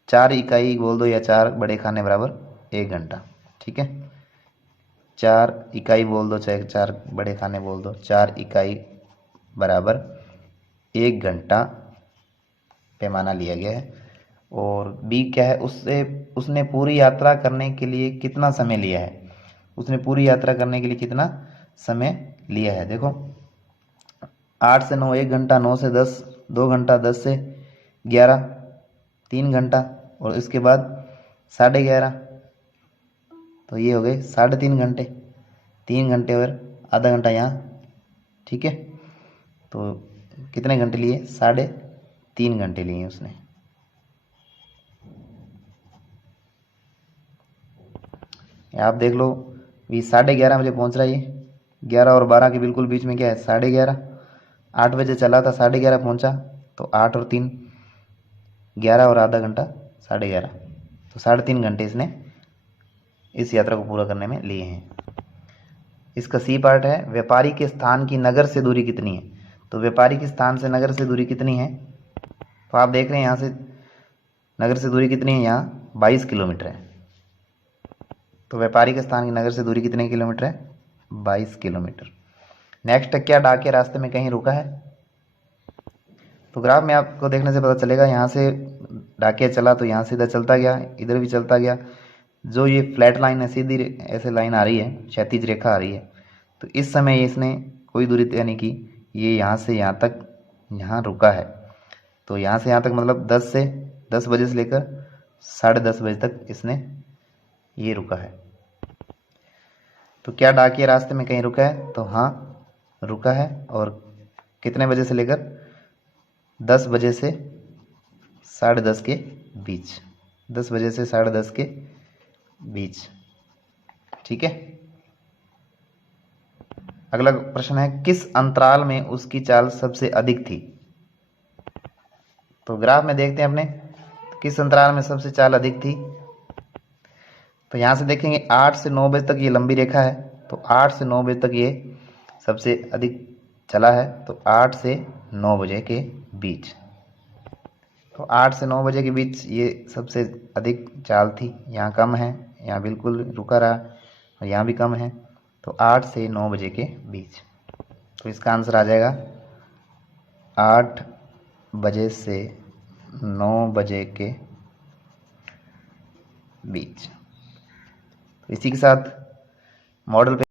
4 इकाई बोल दो या 4 बड़े खाने बराबर 1 घंटा, ठीक है। 4 इकाई बोल दो चाहे 4 बड़े खाने बोल दो, 4 इकाई बराबर 1 घंटा पैमाना लिया गया है। और बी क्या है, उसने पूरी यात्रा करने के लिए कितना समय लिया है। उसने पूरी यात्रा करने के लिए कितना समय लिया है। देखो 8 से 9 1 घंटा, 9 से 10 2 घंटा, 10 से 11 3 घंटा, और इसके बाद 11:30, तो ये हो गए 3.5 घंटे, 3 घंटे और आधा घंटा यहाँ, ठीक है। तो कितने घंटे लिए, 3.5 घंटे लिए उसने। आप देख लो ये 11:30 बजे पहुंच रहा है, ये 11 और 12 के बिल्कुल बीच में क्या है 11:30। 8 बजे चला था, 11:30 पहुंचा, तो 8 और 3 11 और आधा घंटा 11:30, तो 3.5 घंटे इसने इस यात्रा को पूरा करने में लिए हैं। इसका सी पार्ट है, व्यापारी के स्थान की नगर से दूरी कितनी है। तो व्यापारी के स्थान से नगर से दूरी कितनी है, तो आप देख रहे हैं यहाँ से नगर से दूरी कितनी है, यहाँ 22 किलोमीटर है। तो व्यापारी के स्थान की नगर से दूरी कितने किलोमीटर है, 22 किलोमीटर। नेक्स्ट, क्या डाकिया रास्ते में कहीं रुका है। तो ग्राफ में आपको देखने से पता चलेगा, यहाँ से डाकिया चला तो यहाँ से इधर चलता गया, इधर भी चलता गया। जो ये फ्लैट लाइन है, सीधी ऐसे लाइन आ रही है, क्षैतिज रेखा आ रही है, तो इस समय इसने कोई दूरी तय नहीं की, ये यहाँ से यहाँ तक यहाँ रुका है। तो यहाँ से यहाँ तक मतलब 10 बजे से लेकर 10:30 बजे तक इसने ये रुका है। तो क्या डाकिया रास्ते में कहीं रुका है, तो हाँ रुका है। और कितने बजे से लेकर 10 बजे से 10:30 के बीच, 10 बजे से 10:30 के बीच, ठीक है। अगला प्रश्न है, किस अंतराल में उसकी चाल सबसे अधिक थी। तो ग्राफ में देखते हैं अपने, किस अंतराल में सबसे चाल अधिक थी। तो यहाँ से देखेंगे 8 से 9 बजे तक ये लंबी रेखा है, तो 8 से 9 बजे तक ये सबसे अधिक चला है। तो 8 से 9 बजे के बीच, तो 8 से 9 बजे के बीच ये सबसे अधिक चाल थी। यहाँ कम है, यहाँ बिल्कुल रुका रहा, और यहाँ भी कम है। तो 8 से 9 बजे के बीच, तो इसका आंसर आ जाएगा 8 बजे से 9 बजे के बीच। तो इसी के साथ मॉडल पे